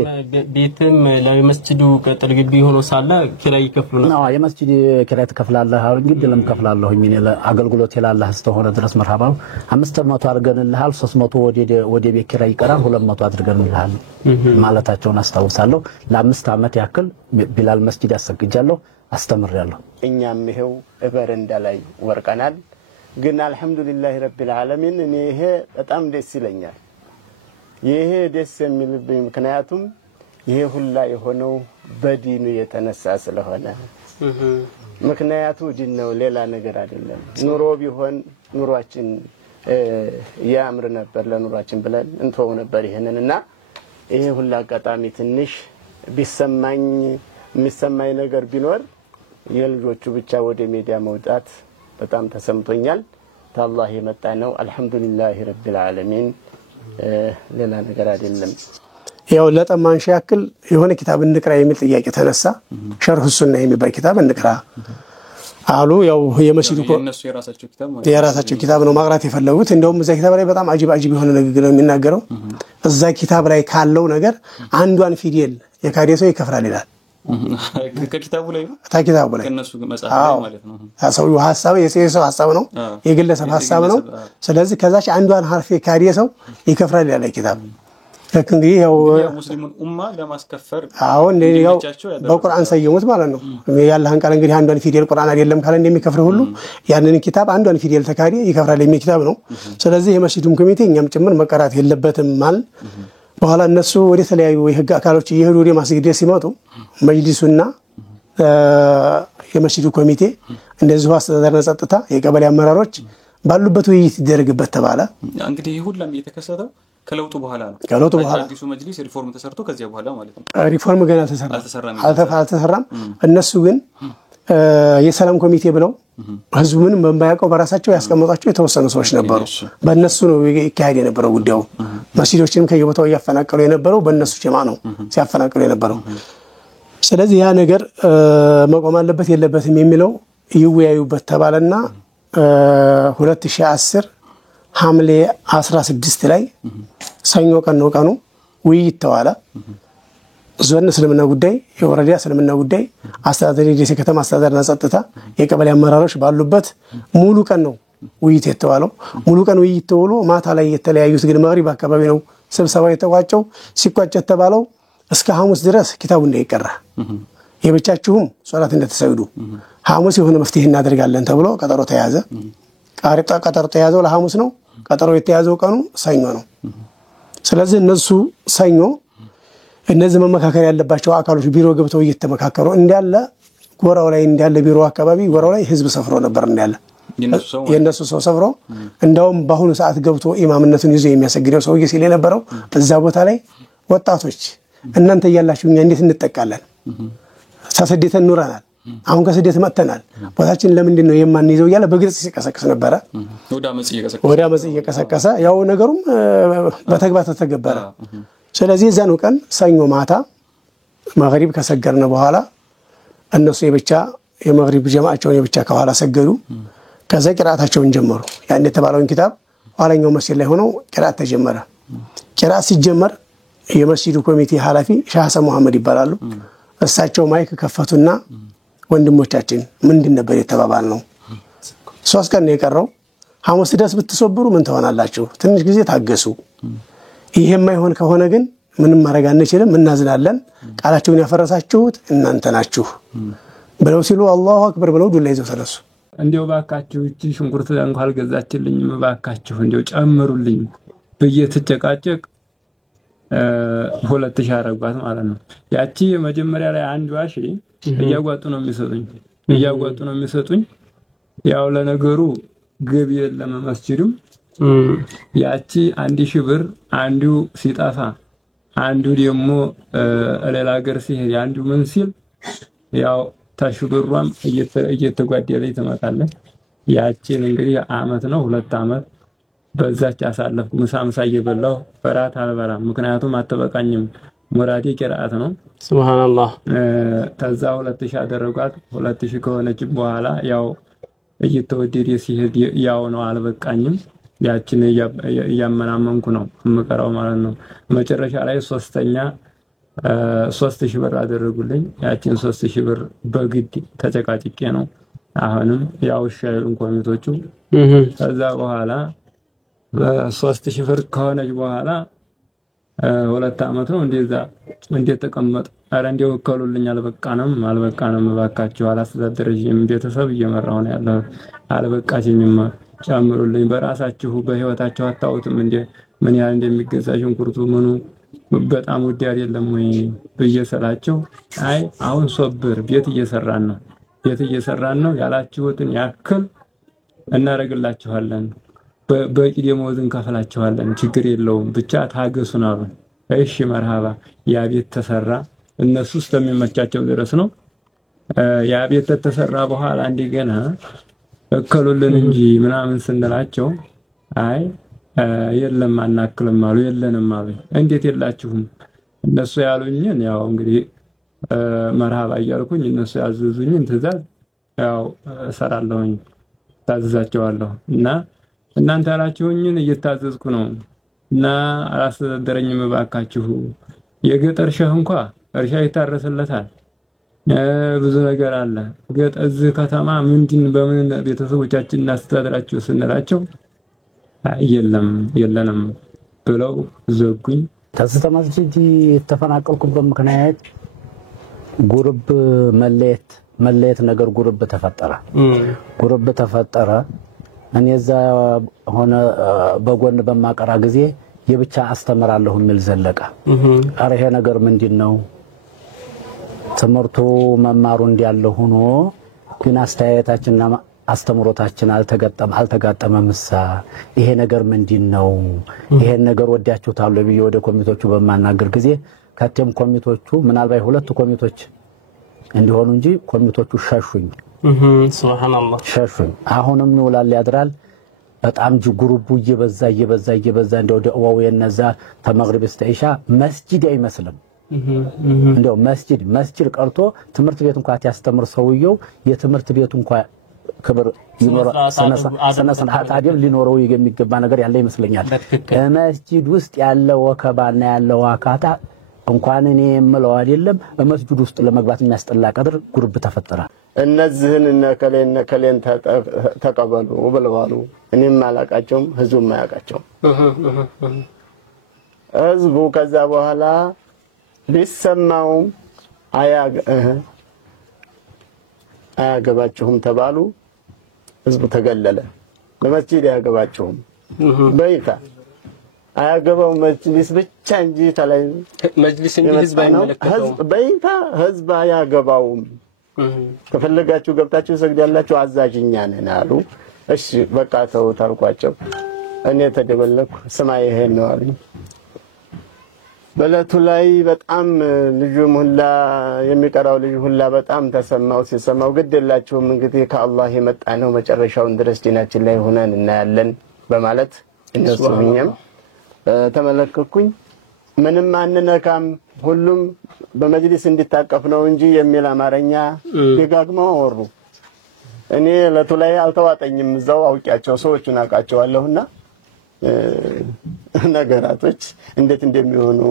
ቤትም ለመስጂዱ ቅጥር ግቢ ሆኖ ሳለ ኪራይ ይከፍሉ ነው የመስጂድ ኪራይ ተከፍላለህ እንግዲህ ለምን ከፍላለሁ ምን አገልግሎት ይላልህ ስለሆነ ድረስ መርሃባው 500 አድርገንልሃል 300 ወደ ቤት ኪራይ ይቀራል 200 አድርገንልሃል ማለታቸውን አስታውሳለሁ ለ5 አመት ያክል ቢላል መስጂድ ያሰግጃለሁ አስተምራለሁ እኛም ይሄው በረንዳ ላይ ወርቀናል ግን አልহামዱሊላህ ረቢል ዓለሚን እኔ ይሄ በጣም ደስ ይለኛል ይሄ ደስ የሚልብኝ ምክንያቱም ይሄ ሁላ የሆነው በዲኑ የተነሳ ስለሆነ ምክንያቱ ዲን ነው ሌላ ነገር አይደለም ኑሮ ቢሆን ኑሯችን ያምር ነበር ለኑሯችን ብለን እንተው ነበር ይሄንንና ይሄ ሁላ አጋጣሚ ትንሽ ቢሰማኝ የሚሰማኝ ነገር ቢኖር የልጆቹ ብቻ ወደ ሜዳ መውጣት በጣም ተሰምቶኛል ታላህ የመጣ ነው አልহামዱሊላህ ረቢል ዓለሚን ሌላ ነገር አይደለም ያው ለጠማንሽ ያክል የሆነ ኪታብ እንቅራ የሚል ጥያቄ ተነሳ ሸርህ ሱና የሚባል ኪታብ እንቅራ አሉ ያው የመስጂዱ የራሳቸው ኪታብ ነው ማቅራት የፈለጉት እንደውም እዛ ኪታብ ላይ በጣም አጂብ የሆነ ንግግር ነው የሚናገረው እዛ ኪታብ ላይ ካለው ነገር አንዷን ፊደል የካደ ሰው ይከፍራል ይላል ከኪታቡ ላይ ታኪታቡ ላይ ከነሱ መጻፍ ማለት ነው ታሰው ሐሳብ የሰው ሐሳብ ነው የግለሰብ ሐሳብ ነው ስለዚህ ከዛች አንዷን ሐርፍ ካዲ ሰው ይከፍራል ያለ ኪታብ እንግዲህ ያው ሙስሊሙን ኡማ ለማስከፈር አሁን ያው በቁርአን ሰየሙት ማለት ነው ያላህን ቃል እንግዲህ አንዷን ፊደል ቁርአን አይደለም ካለ እንደሚከፍር ሁሉ ያንን ኪታብ አንዷን ፊደል ተካዲ ይከፍራል የሚል ኪታብ ነው ስለዚህ የመስጂዱም ኮሚቴ እኛም ጭምር መቀራት የለበትም ማለት በኋላ እነሱ ወደ ተለያዩ የህግ አካሎች እየሄዱ ወደ ማስገድ ሲመጡ መጅሊሱና የመስጂዱ ኮሚቴ እንደዚሁ አስተዳደርና ጸጥታ የቀበሌ አመራሮች ባሉበት ውይይት ይደረግበት ተባለ እንግዲህ ሁሉም እየተከሰተው ከለውጡ በኋላ ነው ከለውጡ በኋላ አዲሱ መጅሊስ ሪፎርም ተሰርቶ ከዚያ በኋላ ማለት ነው ሪፎርም ገና አልተሰራም እነሱ ግን የሰላም ኮሚቴ ብለው ህዝቡን በማያውቀው በራሳቸው ያስቀመጣቸው የተወሰኑ ሰዎች ነበሩ በእነሱ ነው ይካሄድ የነበረው ጉዳዩ መስጂዶችንም ከየቦታው ያፈናቀሉ የነበረው በእነሱ ጀማ ነው ሲያፈናቀሉ የነበረው ስለዚህ ያ ነገር መቆም አለበት የለበትም የሚለው ይወያዩበት ተባለና 2010 ሐምሌ 16 ላይ ሰኞ ቀን ነው ቀኑ ውይይት ተዋለ ዞን እስልምና ጉዳይ የወረዳ እስልምና ጉዳይ አስተዳደር የደሴ ከተማ አስተዳደርና ጸጥታ የቀበሌ አመራሮች ባሉበት ሙሉ ቀን ነው ውይይት የተዋለው ሙሉ ቀን ውይይት ተውሎ ማታ ላይ የተለያዩት ግን መግሪብ አካባቢ ነው ስብሰባ የተቋጨው ሲቋጭ የተባለው እስከ ሐሙስ ድረስ ኪታቡ እንዳይቀራ የብቻችሁም ሶላት እንደተሰግዱ ሐሙስ የሆነ መፍትሄ እናደርጋለን ተብሎ ቀጠሮ ተያዘ ቀጠሮ ተያዘው ለሐሙስ ነው ቀጠሮ የተያዘው ቀኑ ሰኞ ነው ስለዚህ እነሱ ሰኞ እነዚህ መመካከር ያለባቸው አካሎች ቢሮ ገብተው እየተመካከሩ እንዳለ ጎራው ላይ እንዳለ ቢሮ አካባቢ ጎራው ላይ ህዝብ ሰፍሮ ነበር እንዳለ የነሱ ሰው ሰፍሮ እንዳውም በአሁኑ ሰዓት ገብቶ ኢማምነቱን ይዞ የሚያሰግደው ሰው ይሲል የነበረው እዛ ቦታ ላይ ወጣቶች እናንተ ያያላችሁኛ እንዴት እንጠቃለን ተሰደተን ኑረናል አሁን ከስደት መጥተናል ቦታችን ለምንድን ነው የማንይዘው ያለ በግልጽ ሲቀሰቅስ ነበር ወዳ መጽ እየቀሰቀሰ ያው ነገሩም በተግባር ተተገበረ ስለዚህ ዘኑ ቀን ሰኞ ማታ መግሪብ ከሰገርነ በኋላ እነሱ የብቻ የመግሪብ ጀማዓቸውን የብቻ ከኋላ ሰገዱ ከዛ ቅራአታቸውን ጀመሩ ያን የተባለውን ኪታብ ኋላኛው መስጂድ ላይ ሆነው ቅራአት ተጀመረ ቅራአት ሲጀመር የመስጂዱ ኮሚቴ ኃላፊ ሻህ ሐሰን መሐመድ ይባላሉ እሳቸው ማይክ ከፈቱና ወንድሞቻችን ምንድን ነበር የተባባል ነው 3 ቀን ነው የቀረው ሐሙስ ድረስ ብትሶብሩ ምን ተሆናላችሁ ትንሽ ጊዜ ታገሱ ይሄማ ይሆን ከሆነ ግን ምንም ማድረግ አንችልም እናዝናለን ቃላችሁን ያፈረሳችሁት እናንተ ናችሁ ብለው ሲሉ አላሁ አክበር ብለው ዱላ ይዘው ተነሱ እንዴው ባካችሁ እቺ ሽንኩርት እንኳን አልገዛችልኝ ባካችሁ እንዴው ጨምሩልኝ በየተጨቃጨቅ 2000 አረጋት ማለት ነው ያቺ መጀመሪያ ላይ አንድ ዋሺ እያጓጡ ነው የሚሰጡኝ ያው ለነገሩ ገቢ የለም መስጂዱም ያቺ 1000 ብር አንዱ ሲጣፋ አንዱ ደግሞ ሌላ ሀገር ሲሄድ አንዱ ምን ሲል ያው ታሽብሯም እየተጓደለ ይተማታለች ያቺን እንግዲህ አመት ነው 2 አመት በዛች አሳለፍኩ ምሳምሳ እየበላው ፈራት አልበላም ምክንያቱም አተበቃኝም ሙራዲ ቅራአት ነው ሱብሃንአላህ ተዛ 2000 አደረጓት 2000 ከሆነች በኋላ ያው እየተወደደ ሲሄድ ያው ነው አልበቃኝም ያችን እያመናመንኩ ነው የምቀራው ማለት ነው። መጨረሻ ላይ 3000 ብር አደረጉልኝ። ያችን 3000 ብር በግድ ተጨቃጭቄ ነው አሁንም ያው ሻይሉን ኮሚቴዎቹ ከዛ በኋላ 3000 ብር ከሆነች በኋላ 2 አመት ነው እንደዛ እንዴት ተቀመጥ አረ እንደው ከሉልኝ አልበቃንም እባካችሁ አላስተዳደረኝም ቤተሰብ እየመራሁ ነው ያለው አልበቃችኝም ጨምሩልኝ በራሳችሁ በህይወታችሁ አታውቱም እንዴ ምን ያህል እንደሚገዛ ሽንኩርቱ ምኑ በጣም ውድ አይደለም ወይ በየሰላቸው አይ አሁን ሶብር ቤት እየሰራን ነው ያላችሁትን ያክል እናረግላችኋለን በቂ ደሞዝ እንከፍላችኋለን ችግር የለውም ብቻ ታገሱን አሉ። እሺ መርሃባ ያ ቤት ተሰራ እነሱ ስለሚመቻቸው ድረስ ነው ያ ቤት ተሰራ በኋላ እንደገና እከሉልን እንጂ ምናምን ስንላቸው አይ የለም አናክልም አሉ የለንም አሉ። እንዴት የላችሁም እነሱ ያሉኝን ያው እንግዲህ መርሃባ እያልኩኝ እነሱ ያዘዙኝን ትእዛዝ ያው እሰራለሁኝ ታዘዛቸዋለሁ እና እናንተ ያላችሁኝን እየታዘዝኩ ነው እና አላስተዳደረኝም እባካችሁ የገጠር ሸህ እንኳን እርሻ ይታረስለታል ብዙ ነገር አለ ገጠር እዚህ ከተማ ምንድን በምን ቤተሰቦቻችን እናስተዳድራችሁ ስንላቸው የለንም ብለው ዘጉኝ። ከዚህ ተመስጂድ የተፈናቀልኩበት ምክንያት ጉርብ መለየት ነገር ጉርብ ተፈጠረ እኔ እዛ ሆነ በጎን በማቀራ ጊዜ የብቻ አስተምራለሁ የሚል ዘለቀ አረ ይሄ ነገር ምንድነው ትምርቱ መማሩ እንዲያለ ሆኖ ግን አስተያየታችንና አስተምሮታችን አልተጋጠመምሳ ይሄ ነገር ምንድነው ይሄ ነገር ወዲያችሁታል ለብዬ ወደ ኮሚቴዎቹ በማናገር ጊዜ ከቴም ኮሚቴዎቹ ምናልባት 2 ኮሚቴዎች እንዲሆኑ እንጂ ኮሚቴዎቹ ሸሹኝ ሱብሃንአላህ ሸሹኝ አሁንም ይውላል ያድራል በጣም ጅጉሩቡ እየበዛ እንደው ደዋው የነዛ ተመግሪብ እስከ ኢሻ መስጂድ አይመስልም እንደው መስጂድ ቀርቶ ትምርት ቤት እንኳን ያስተምር ሰውየው የትምርት ቤቱ እንኳን ክብር ይኖር ሰነሰን አታዲል ሊኖረው የሚገባ ነገር ያለ ይመስለኛል መስጂድ ውስጥ ያለ ወከባና ያለ ዋካታ እንኳን እኔ የምለው አይደለም መስጂድ ውስጥ ለመግባት የሚያስጠላ ቀድር ጉርብ ተፈጠረ። እነዚህን ከሌን ተቀበሉ ብለዋሉ። እኔም አላቃቸውም ህዝቡም ማያቃቸው ህዝቡ ከዛ በኋላ ቢሰማውም አያገባችሁም ተባሉ። ህዝቡ ተገለለ። ለመስጂድ አያገባችሁም በይታ አያገባው መጅሊስ ብቻ እንጂ ተላይ መጅሊስ እንጂ ህዝብ አይመለከተው በይታ ህዝብ አያገባውም ከፈለጋችሁ ገብታችሁ ሰግዳላችሁ አዛዥኛ ነን አሉ። እሺ በቃ ተው ታርቋቸው እኔ ተደበለኩ ሰማይ ይሄን ነው አሉኝ። በለቱ ላይ በጣም ልጁ ሁላ የሚቀራው ልጅ ሁላ በጣም ተሰማው። ሲሰማው ግድላችሁም እንግዲህ ከአላህ የመጣ ነው መጨረሻውን ድረስ ዲናችን ላይ ሆነን እናያለን በማለት እነሱኝም ተመለከኩኝ። ምንም አንነካም ሁሉም በመጅሊስ እንዲታቀፍ ነው እንጂ የሚል አማርኛ ደጋግመው አወሩ። እኔ ለቱ ላይ አልተዋጠኝም። እዛው አውቂያቸው ሰዎችን አቃቸዋለሁና ነገራቶች እንዴት እንደሚሆኑ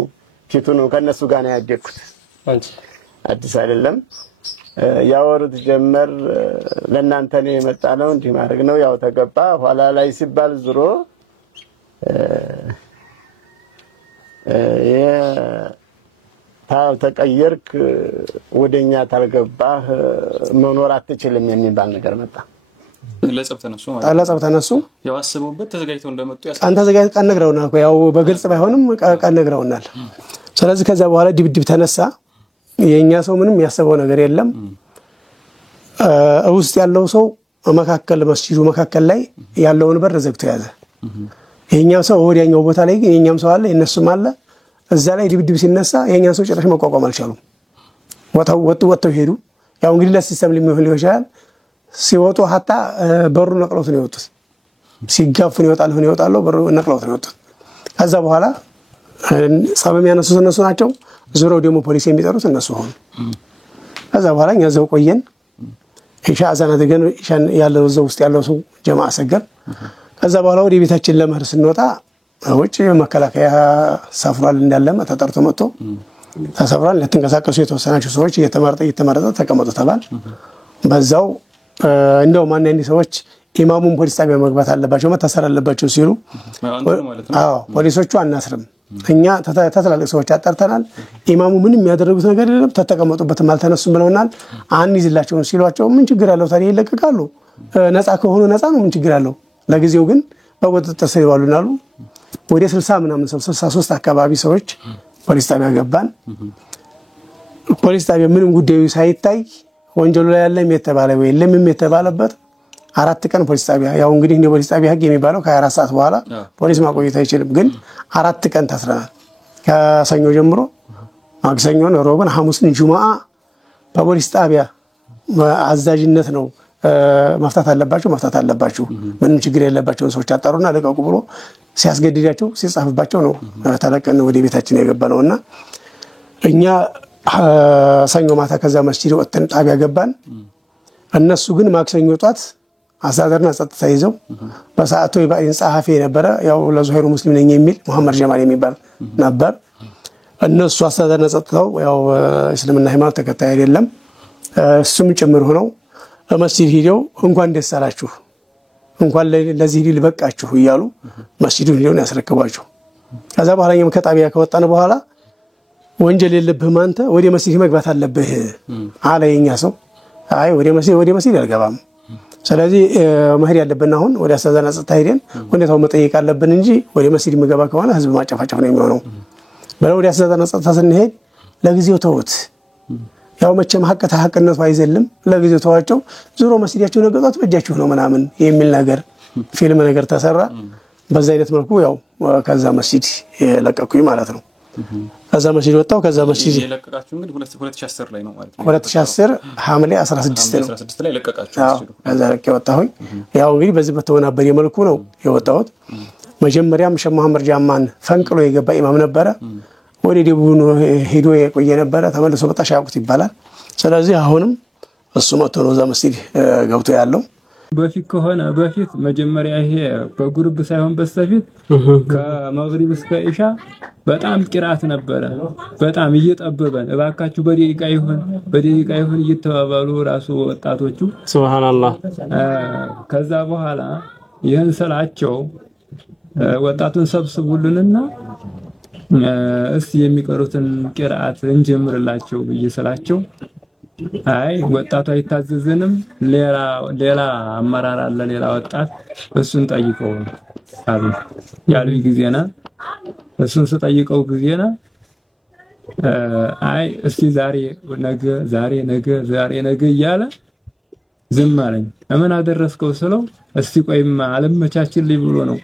ፊቱን ከነሱ ጋር ነው ያደኩት አዲስ አይደለም። ያወሩት ጀመር ለናንተ ነው የመጣ ነው እንዲህ ማድረግ ነው ያው ተገባ። ኋላ ላይ ሲባል ዝሮ ተቀየርክ ወደኛ ታልገባህ መኖር አትችልም የሚባል ነገር መጣ። ለጸብ ተነሱ ያው አስበውበት ተዘጋጅተው እንደመጡ ቀን ነግረውናል። ያው በግልጽ ባይሆንም ቀን ነግረውናል። ስለዚህ ከዛ በኋላ ድብድብ ተነሳ። የኛ ሰው ምንም ያሰበው ነገር የለም። ውስጥ ያለው ሰው መካከል መስጂዱ መካከል ላይ ያለውን በር ዘግቶ ያዘ። የኛው ሰው ወዲያኛው ቦታ ላይ ግን የኛም ሰው አለ የነሱም አለ። እዛ ላይ ድብድብ ሲነሳ የኛ ሰው ጭራሽ መቋቋም አልቻሉም። ወጥተው ሄዱ። ያው እንግዲህ ለሲስተም ሊሆን ይችላል። ሲወጡ ሀታ በሩ ነቅለውት ነው የወጡት። ሲጋፉ ነው ይወጣሉ በሩ ነቅለውት ነው የወጡት። ከዛ በኋላ ሰበም ያነሱት እነሱ ናቸው። ዙረው ደግሞ ፖሊስ የሚጠሩት እነሱ ሆኑ። ከዛ በኋላ እኛ ዘው ቆየን። ኢሻ አዛና ደገን ያለው ዘው ውስጥ ያለው ሰው ጀማዓ ሰገር። ከዛ በኋላ ወደ ቤታችን ለመሄድ ስንወጣ ውጭ መከላከያ ሰፍሯል እንዳለመ ተጠርቶ መጥቶ ተሰፍሯል ለተንቀሳቀሱ የተወሰናቸው ሰዎች እየተመረጠ ተቀመጡ ተባል። በዛው እንደው ማንኛውም ሰዎች ኢማሙን ፖሊስ ጣቢያ መግባት አለባቸው መታሰር አለባቸው ሲሉ አዎ ፖሊሶቹ አናስርም እኛ ተተላልቅ ሰዎች አጣርተናል ኢማሙ ምንም ያደረጉት ነገር የለም ተተቀመጡበትም አልተነሱም ብለውናል አንይዝላቸው ሲሏቸው ምን ችግር አለው ታዲያ ይለቀቃሉ ነፃ ከሆኑ ነፃ ነው ምን ችግር አለው ለጊዜው ግን በቁጥጥር ስር ይዋሉናሉ ወደ 60 ምናምን ሰው 63 አካባቢ ሰዎች ፖሊስ ጣቢያ ገባን ፖሊስ ጣቢያ ምንም ጉዳዩ ሳይታይ ወንጀሉ ላይ ያለም የተባለ ወይ ለምን የተባለበት 4 ቀን ፖሊስ ጣቢያ ያው እንግዲህ እንደ ፖሊስ ጣቢያ ህግ የሚባለው ከ24 ሰዓት በኋላ ፖሊስ ማቆየት አይችልም ግን 4 ቀን ታስረናል ከሰኞ ጀምሮ ማክሰኞን ሮብን ሐሙስን ጁማአ በፖሊስ ጣቢያ አዛዥነት ነው መፍታት አለባችሁ ምንም ችግር የለባቸው ሰዎች አጣሩና ለቀቁ ብሎ ሲያስገድዳቸው ሲጻፍባቸው ነው ተለቀነ ወደ ቤታችን የገባነውና እኛ ሰኞ ማታ ከዛ መስጂድ ወጥተን ጣቢያ ገባን እነሱ ግን ማክሰኞ ጧት አሳደርና ጸጥታ ይዘው በሰዓቱ የባይን ጸሐፊ የነበረ ያው ለዙሄሩ ሙስሊም ነኝ የሚል መሐመድ ጀማል የሚባል ነበር እነሱ አሳደርና ጸጥታው ያው እስልምና ሃይማኖት ተከታይ አይደለም እሱም ጭምር ሆነው መስጂድ ሄደው እንኳን ደስ አላችሁ እንኳን ለዚህ ዲል በቃችሁ ይያሉ መስጂዱን ሄደው ያስረከባቸው ከዛ በኋላ እኛም ከጣቢያ ከወጣን በኋላ ወንጀል የለብህም አንተ ወደ መስጂድ መግባት አለብህ አለኛ ሰው አይ ወደ መስጂድ አልገባም ስለዚህ መሄድ ያለብን አሁን ወደ አስተዛና ጸጥታ ሄደን ሁኔታው መጠየቅ አለብን እንጂ ወደ መስጂድ መገባ ከሆነ ህዝብ ማጨፋጨፍ ነው የሚሆነው በለው ወደ አስተዛና ጸጥታ ስንሄድ ለጊዜው ተውት ያው መቼም ሐቅነቱ አይዘልም ለጊዜው ተዋቸው ዙሮ መስጂዳቸው ነገጣት በእጃችሁ ነው ምናምን የሚል ነገር ፊልም ነገር ተሰራ በዛ አይነት መልኩ ያው ከዛ መስጂድ ለቀቁኝ ማለት ነው ከዛ መስጂድ ወጣው ከዛ መስጂድ ለቀቃችሁ እንግዲህ 2010 ላይ ነው ማለት ነው 2010 ሐምሌ 16 ነው 16 ላይ ለቀቃችሁ መስጂዱ ከዛ ለቀ ወጣሁኝ ያው እንግዲህ በዚህ በተወናበረ መልኩ ነው የወጣሁት መጀመሪያም ሸህ መሐመድ ጃማን ፈንቅሎ የገባ ኢማም ነበረ ወደ ደቡብ ሄዶ የቆየ ነበረ ተመልሶ በጣሽ ያውቁት ይባላል ስለዚህ አሁንም እሱ መጥቶ ነው እዛ መስጂድ ገብቶ ያለው በፊት ከሆነ በፊት መጀመሪያ ይሄ በግሩፕ ሳይሆን በስተፊት ከመግሪብ እስከ ኢሻ በጣም ቂራት ነበረ በጣም እየጠበበን እባካችሁ በደቂቃ ይሁን እየተባባሉ ራሱ ወጣቶቹ ሱብሃንአላህ ከዛ በኋላ ይህን ስላቸው ወጣቱን ሰብስቡልንና እስቲ የሚቀሩትን ቂራት እንጀምርላቸው በየሰላቸው አይ ወጣቱ አይታዘዘንም ሌላ አመራር አለ ሌላ ወጣት እሱን ጠይቀው አሉ ያሉኝ ጊዜና እሱን ስጠይቀው ጊዜና አይ እስቲ ዛሬ ነገ እያለ ዝም አለኝ እምን አደረስከው ስለው እስቲ ቆይማ አለመቻችልኝ ብሎ ነው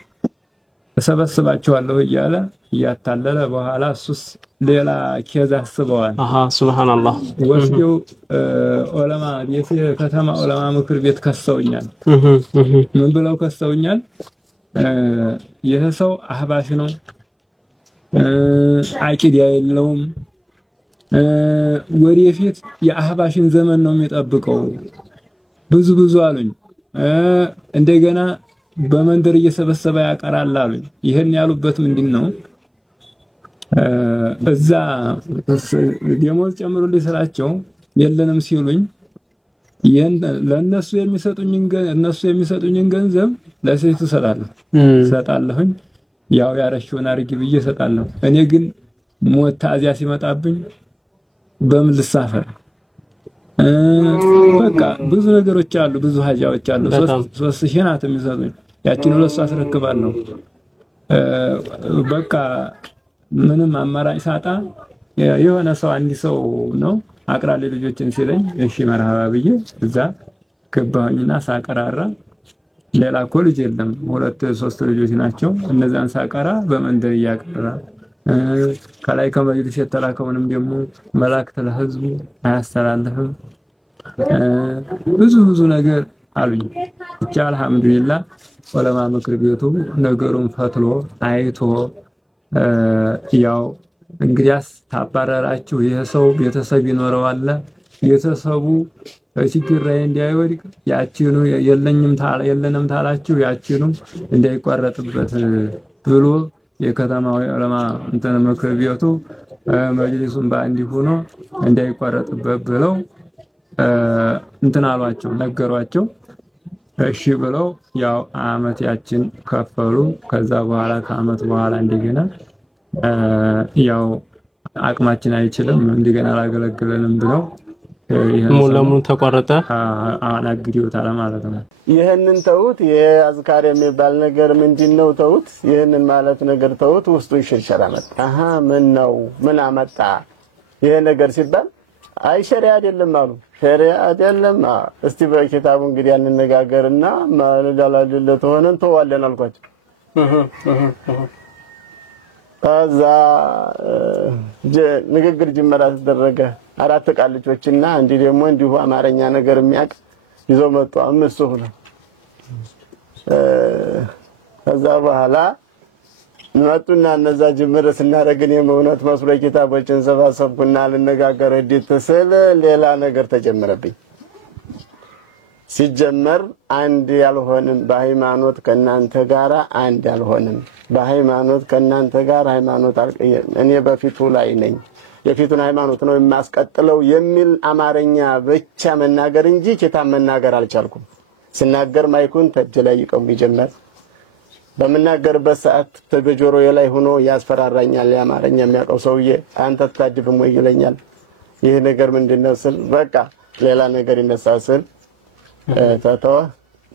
ተሰበስባቸዋለሁ እያለ ያታለለ በኋላ እሱስ ሌላ ኬዝ አስበዋል ሱብሃንአላህ ወስደው ዑለማ ከተማ ዑለማ ምክር ቤት ከሰውኛል ምን ብለው ከሰውኛል ይሄ ሰው አህባሽ ነው አቂዳ የለውም ወደፊት የአህባሽን ዘመን ነው የሚጠብቀው ብዙ አሉኝ እንደገና በመንደር እየሰበሰበ ያቀራል አሉኝ ይሄን ያሉበት ምንድነው እዛ ደሞዝ ጨምሩልኝ ስላቸው የለንም ሲሉኝ ለነሱ የሚሰጡኝን ገንዘብ ለሴቱ ሰጣለሁኝ ያው ያረሽውን አርጊ ብዬ ሰጣለሁ እኔ ግን ሞት ታዚያ ሲመጣብኝ በምን ልሳፈር በቃ ብዙ ነገሮች አሉ ብዙ ሀጃዎች አሉ 3000 ናት የሚሰጡኝ ያቺን ለሱ አስረክባለሁ በቃ ምንም አማራጭ ሳጣ የሆነ ሰው አንዲ ሰው ነው አቅራሌ ልጆችን ሲለኝ እሺ መርሃባ ብዬ እዛ ገባሁኝና ሳቀራራ ሌላ ኮሌጅ የለም 2-3 ልጆች ናቸው እነዛን ሳቀራ በመንደር ያቀራ ከላይ ከመጅልስ የተላከውንም ደግሞ መላእክት ለህዝቡ አያስተላልፍም ብዙ ነገር አሉኝ ብቻ አልহামዱሊላህ ዑለማ ምክር ቤቱ ነገሩን ፈትሎ አይቶ ያው እንግዲያስ ታባረራችሁ ይሄ ሰው ቤተሰብ ይኖረዋል ቤተሰቡ ችግር ላይ እንዳይወድቅ ያቺኑ የለንም ታላችሁ ያቺኑ እንዳይቋረጥበት ብሎ የከተማው ዑለማ እንትን ምክር ቤቱ መጅሊሱን በአንድ ሆኖ እንዳይቋረጥበት ብለው እንትን አሏቸው ነገሯቸው። እሺ ብለው ያው አመት ያችን ከፈሉ። ከዛ በኋላ ከአመት በኋላ እንደገና ያው አቅማችን አይችልም እንደገና አላገለግለንም ብለው ሙሉ ለሙሉ ተቋረጠ። አናግሪውታል ማለት ነው። ይሄንን ተውት። የአዝካር የሚባል ነገር ምንድነው? ተውት። ይሄንን ማለት ነገር ተውት። ውስጡ ሽርሸራ መጣ። ምን ነው ምን አመጣ ይሄ ነገር ሲባል አይ ሸሪዓ አይደለም አሉ። ሸሪዓ አይደለም። እስቲ በኪታቡ እንግዲህ አንነጋገርና ማለዳላደለ ተሆነን ተዋለን አልኳቸው። ከዛ ንግግር ጅመራ ተደረገ። 4 ቃልቾችና እንዲ ደግሞ እንዲሁ አማርኛ ነገር የሚያቅ ይዘው መጡ። 5 ሆነ። ከዛ በኋላ መጡና እነዛ ጅምር ስናረግን የመውነት መስሎ ኪታቦችን ሰባሰብኩና ልነጋገር እዲት ስል ሌላ ነገር ተጀመረብኝ። ሲጀመር አንድ ያልሆንም በሃይማኖት ከናንተ ጋራ አንድ ያልሆንም በሃይማኖት ከናንተ ጋር ሃይማኖት እኔ በፊቱ ላይ ነኝ የፊቱን ሃይማኖት ነው የማስቀጥለው የሚል አማርኛ ብቻ መናገር እንጂ ኪታብ መናገር አልቻልኩም። ስናገር ማይኩን ተጅላይ ይቆም ይጀምር በመናገርበት ሰዓት በጆሮዬ ላይ ሆኖ ያስፈራራኛል። የአማርኛ የሚያውቀው ሰውዬ አንተ ታድብም ወይ ይለኛል። ይሄ ነገር ምንድነው ስል በቃ ሌላ ነገር ይነሳስል ተተው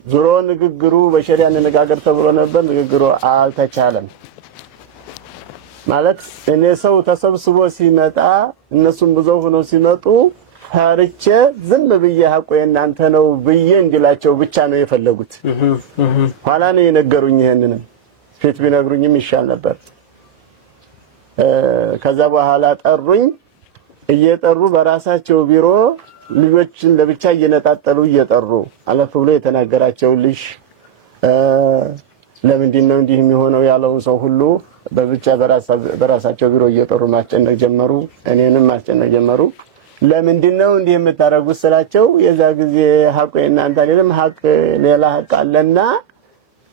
ዙሮ ንግግሩ በሸሪዓ ንግግር ተብሎ ነበር። ንግግሩ አልተቻለም ማለት እኔ ሰው ተሰብስቦ ሲመጣ እነሱም ብዙ ሆነው ሲመጡ ፈርቼ ዝም ብዬ ሐቁ እናንተ ነው ብዬ እንዲላቸው ብቻ ነው የፈለጉት። ኋላ ነው የነገሩኝ። ይሄንን ፊት ቢነግሩኝም ይሻል ነበር። ከዛ በኋላ ጠሩኝ። እየጠሩ በራሳቸው ቢሮ ልጆችን ለብቻ እየነጣጠሉ እየጠሩ አለፍ ብሎ የተናገራቸው ልጅ ለምንድን ነው እንዲህ የሚሆነው ያለውን ሰው ሁሉ በብቻ በራሳቸው ቢሮ እየጠሩ ማስጨነቅ ጀመሩ። እኔንም ማስጨነቅ ጀመሩ። ለምንድን ነው እንዲህ የምታረጉት ስላቸው የዛ ጊዜ ሐቁ እናንተ አይደለም ሐቅ ሌላ ሐቅ አለና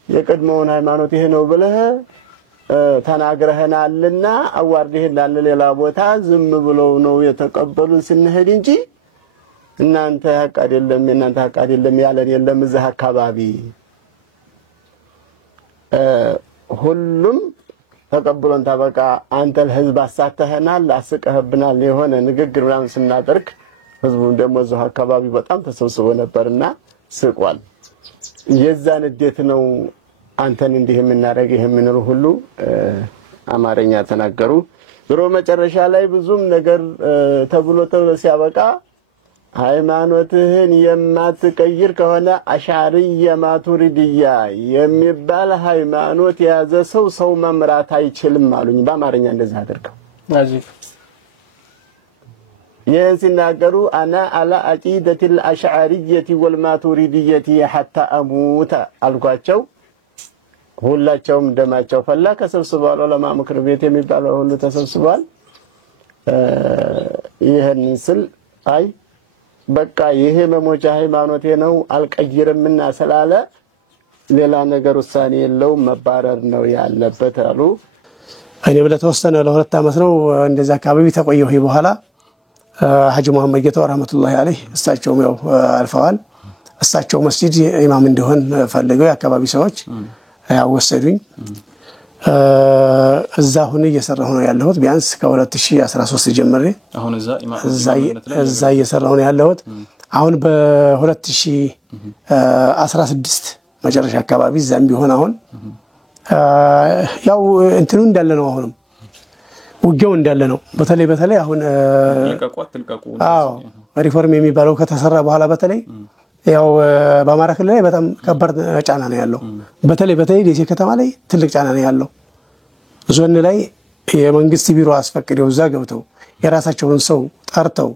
የቀድሞውን ሃይማኖት ይሄ ነው ብለህ ተናግረህናልና አዋርደህናል ሌላ ቦታ ዝም ብለው ነው የተቀበሉን ስንሄድ እንጂ እናንተ ሐቅ አይደለም ያለን የለም እዛ አካባቢ ሁሉም ተቀበሉን ታበቃ አንተ ለህዝብ አሳተህናል አስቀህብናል የሆነ ንግግር ምናምን ስናደርግ ህዝቡም ደግሞ እዛው አካባቢ በጣም ተሰብስቦ ነበርና ስቋል። የዛን እንዴት ነው አንተን እንዲህ የምናረግ የምንሉ ሁሉ አማርኛ ተናገሩ። ድሮ መጨረሻ ላይ ብዙም ነገር ተብሎ ሲያበቃ ሃይማኖትህን የማትቀይር ከሆነ አሻሪያ ማቱሪዲያ የሚባል ሃይማኖት የያዘ ሰው መምራት አይችልም አሉኝ። በአማርኛ እንደዛ አድርገው ይህን ሲናገሩ አና አላ አቂደቲል አሽዓሪየቲ ወልማቱሪዲየቲ ሐታ አሙታ አልኳቸው። ሁላቸውም ደማቸው ፈላ። ከሰብስበዋል። ዑለማ ምክር ቤት የሚባለው ሁሉ ተሰብስበዋል። ይህን ስል አይ በቃ ይሄ መሞቻ ሃይማኖቴ ነው አልቀይርምና ስላለ ሌላ ነገር ውሳኔ የለው መባረር ነው ያለበት አሉ። እኔ ለተወሰነ ለ2 አመት ነው እንደዛ አካባቢ ተቆየሁ። በኋላ ሐጂ መሐመድ ጌታው ረህመቱላሂ ዐለይሂ እሳቸውም ያው አልፈዋል። እሳቸው መስጂድ ኢማም እንደሆን ፈልገው የአካባቢ ሰዎች ያወሰዱኝ። እዛ ሆነ እየሰራሁ ነው ያለሁት ቢያንስ ከ2013 ጀምሬ አሁን እዛ እየሰራሁ ነው ያለሁት። አሁን በ2016 መጨረሻ አካባቢ እዛም ቢሆን አሁን ያው እንትኑ እንዳለ ነው። አሁንም ውጊያው እንዳለ ነው። በተለይ አሁን ሪፎርም የሚባለው ከተሰራ በኋላ በተለይ ያው በአማራ ክልል ላይ በጣም ከባድ ጫና ነው ያለው። በተለይ ደሴ ከተማ ላይ ትልቅ ጫና ነው ያለው። ዞን ላይ የመንግስት ቢሮ አስፈቅደው እዛ ገብተው የራሳቸውን ሰው ጠርተው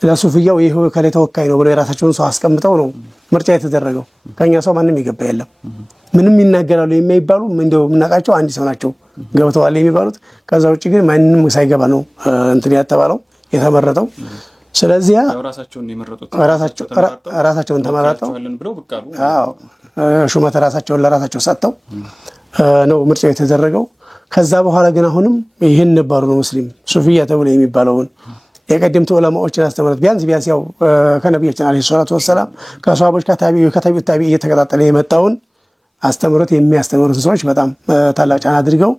ለሱፍያው ይሄው ከለ ተወካይ ነው ብለው የራሳቸውን ሰው አስቀምጠው ነው ምርጫ የተደረገው። ከኛ ሰው ማንንም ይገባ የለም። ምንም ይናገራሉ የማይባሉ እንደው ምናቃቸው አንድ ሰው ናቸው ገብተዋል የሚባሉት። ከዛ ውጪ ግን ማንንም ሳይገባ ነው እንትን ያተባለው የተመረጠው። ስለዚህ ራሳቸውን ተመረጠው አዎ ሹመት ራሳቸውን ለራሳቸው ሰጥተው ነው ምርጫው የተደረገው። ከዛ በኋላ ግን አሁንም ይሄን ነበሩ ሙስሊም ሱፊያ ተብሎ የሚባለውን የቀደምት ዑለማዎችን አስተምረት ቢያንስ ያው ከነብያችን አለይሂ ሰላቱ ወሰለም ከሷሃቦች ከታቢዒ እየተከታተለ የመጣውን አስተምሮት የሚያስተምሩት ሰዎች በጣም ታላቅ ጫና አድርገው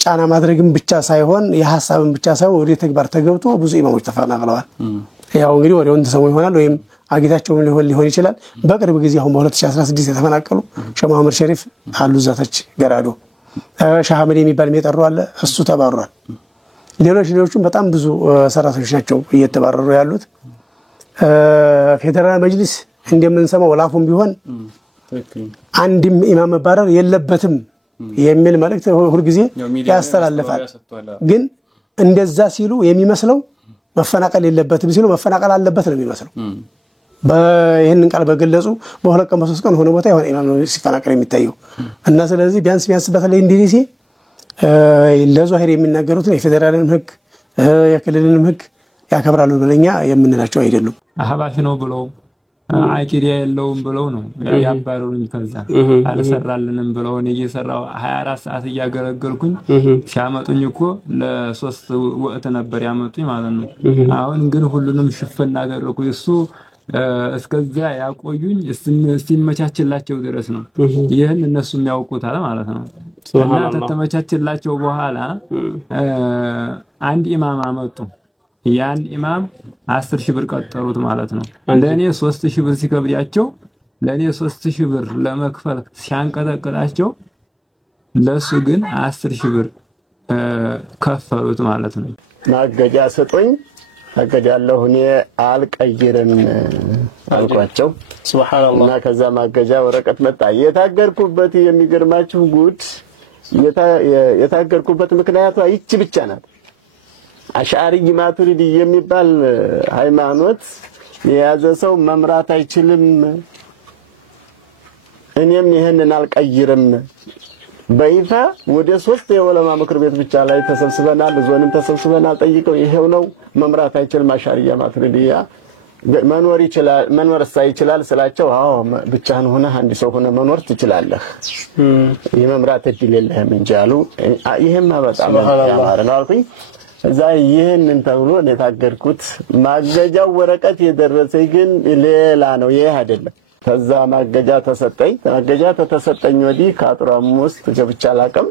ጫና ማድረግም ብቻ ሳይሆን የሐሳብን ብቻ ሳይሆን ወደ ተግባር ተገብቶ ብዙ ኢማሞች ተፈናቅለዋል። ያው እንግዲህ ወዲያውኑ ተሰሙ ይሆናል ወይም አጊታቸውም ሊሆን ይችላል። በቅርብ ጊዜ አሁን በ2016 የተፈናቀሉ ሼህ መሐመድ ሸሪፍ አሉ ዛታች ገራዶ ሼህ አህመድ የሚባል የሚጠሩ አለ እሱ ተባሯል። ሌሎችም በጣም ብዙ ሰራተኞች ናቸው እየተባረሩ ያሉት። ፌደራል መጅሊስ እንደምንሰማው ላፉም ቢሆን አንድም ኢማም መባረር የለበትም የሚል መልእክት ሁሉ ጊዜ ያስተላልፋል። ግን እንደዛ ሲሉ የሚመስለው መፈናቀል የለበትም ሲሉ መፈናቀል አለበት ነው የሚመስለው። በይሄንን ቃል በገለጹ በሁለት ቀን በሶስት ቀን ሆነ ቦታ ይሆነ ኢማም ሲፈናቀል የሚታየው እና ስለዚህ ቢያንስ በተለይ እንዲሪሲ ለዛሂር የሚናገሩትን የፌደራልንም ህግ የክልልንም ህግ ያከብራሉ ብለኛ የምንላቸው አይደሉም። አህባሽ ነው ብለው አቂዳ የለውም ብለው ነው ያባረሩኝ። ከዛ አልሰራልንም ብለው እኔ እየሰራው 24 ሰዓት እያገለገልኩኝ ሲያመጡኝ እኮ ለሶስት ወቅት ነበር ያመጡኝ ማለት ነው። አሁን ግን ሁሉንም ሽፈና አደረኩኝ። እሱ እስከዛ ያቆዩኝ እስኪመቻችላቸው ድረስ ነው። ይሄን እነሱም ያውቁታል ማለት ነው። እና ተተመቻችላቸው በኋላ አንድ ኢማም አመጡ። ያን ኢማም 10,000 ብር ቀጠሩት ማለት ነው። ለኔ 3,000 ብር ሲከብዳቸው ለኔ 3,000 ብር ለመክፈል ሲያንቀጠቅጣቸው ለሱ ግን 10,000 ብር ከፈሉት ማለት ነው። ማገጃ ሰጡኝ አገዳለሁ እኔ አልቀይርም አልኳቸው። ሱብሃንአላህ። እና ከዛ ማገጃ ወረቀት መጣ። የታገርኩበት የሚገርማችሁ ጉድ የታገርኩበት ምክንያቱ ይቺ ብቻ ናት። አሽዓሪ ማቱሪዲ የሚባል ሃይማኖት የያዘ ሰው መምራት አይችልም። እኔም ይሄንን አልቀይርም በይፋ ወደ 3 የዑለማ ምክር ቤት ብቻ ላይ ተሰብስበናል። ዞንም ተሰብስበናል። ጠይቀው ይሄው ነው መምራት አይችልም አሽዓሪ ማቱሪዲያ መኖር ይችላል መኖርስ አይችላል ስላቸው አዎ ብቻህን ሆነ አንድ ሰው ሆነ መኖር ትችላለህ የመምራት እድል የለህም እንጂ አሉ። ይሄማ በጣም ያማረ ነው አልኩኝ። እዛ ይሄንን ተብሎ ለታገርኩት ማገጃው ወረቀት የደረሰኝ ግን ሌላ ነው ይሄ አይደለም። ከዛ ማገጃ ተሰጠኝ። ማገጃ ተሰጠኝ ወዲህ ካጥራም ውስጥ ገብቻ አላቀም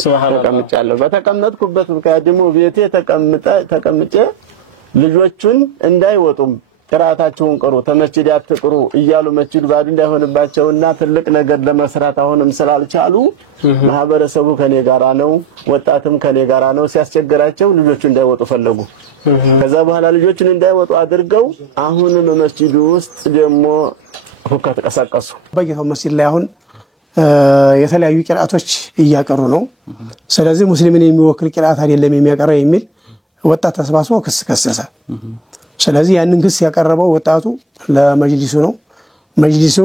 ሱብሃንአላህ ተቀምጫለሁ። በተቀመጥኩበት ምክንያት ደግሞ ቤቴ ተቀምጬ ልጆቹን እንዳይወጡም ቅራታቸውን ቅሩ ተመስጂድ አትቅሩ እያሉ መስጂድ ባዶ እንዳይሆንባቸውና ትልቅ ነገር ለመስራት አሁንም ስላልቻሉ ማህበረሰቡ ከኔ ጋራ ነው ወጣትም ከኔ ጋራ ነው ሲያስቸግራቸው ልጆቹ እንዳይወጡ ፈለጉ። ከዛ በኋላ ልጆቹን እንዳይወጡ አድርገው አሁንም መስጂዱ ውስጥ ደግሞ ሁከት ቀሰቀሱ። በየተው መስጂድ ላይ አሁን የተለያዩ ቂራአቶች እያቀሩ ነው። ስለዚህ ሙስሊምን የሚወክል ቂራአት አይደለም የሚያቀረው የሚል ወጣት ተሰባስቦ ክስ ከሰሰ። ስለዚህ ያንን ክስ ያቀረበው ወጣቱ ለመጅሊሱ ነው። መጅሊሱ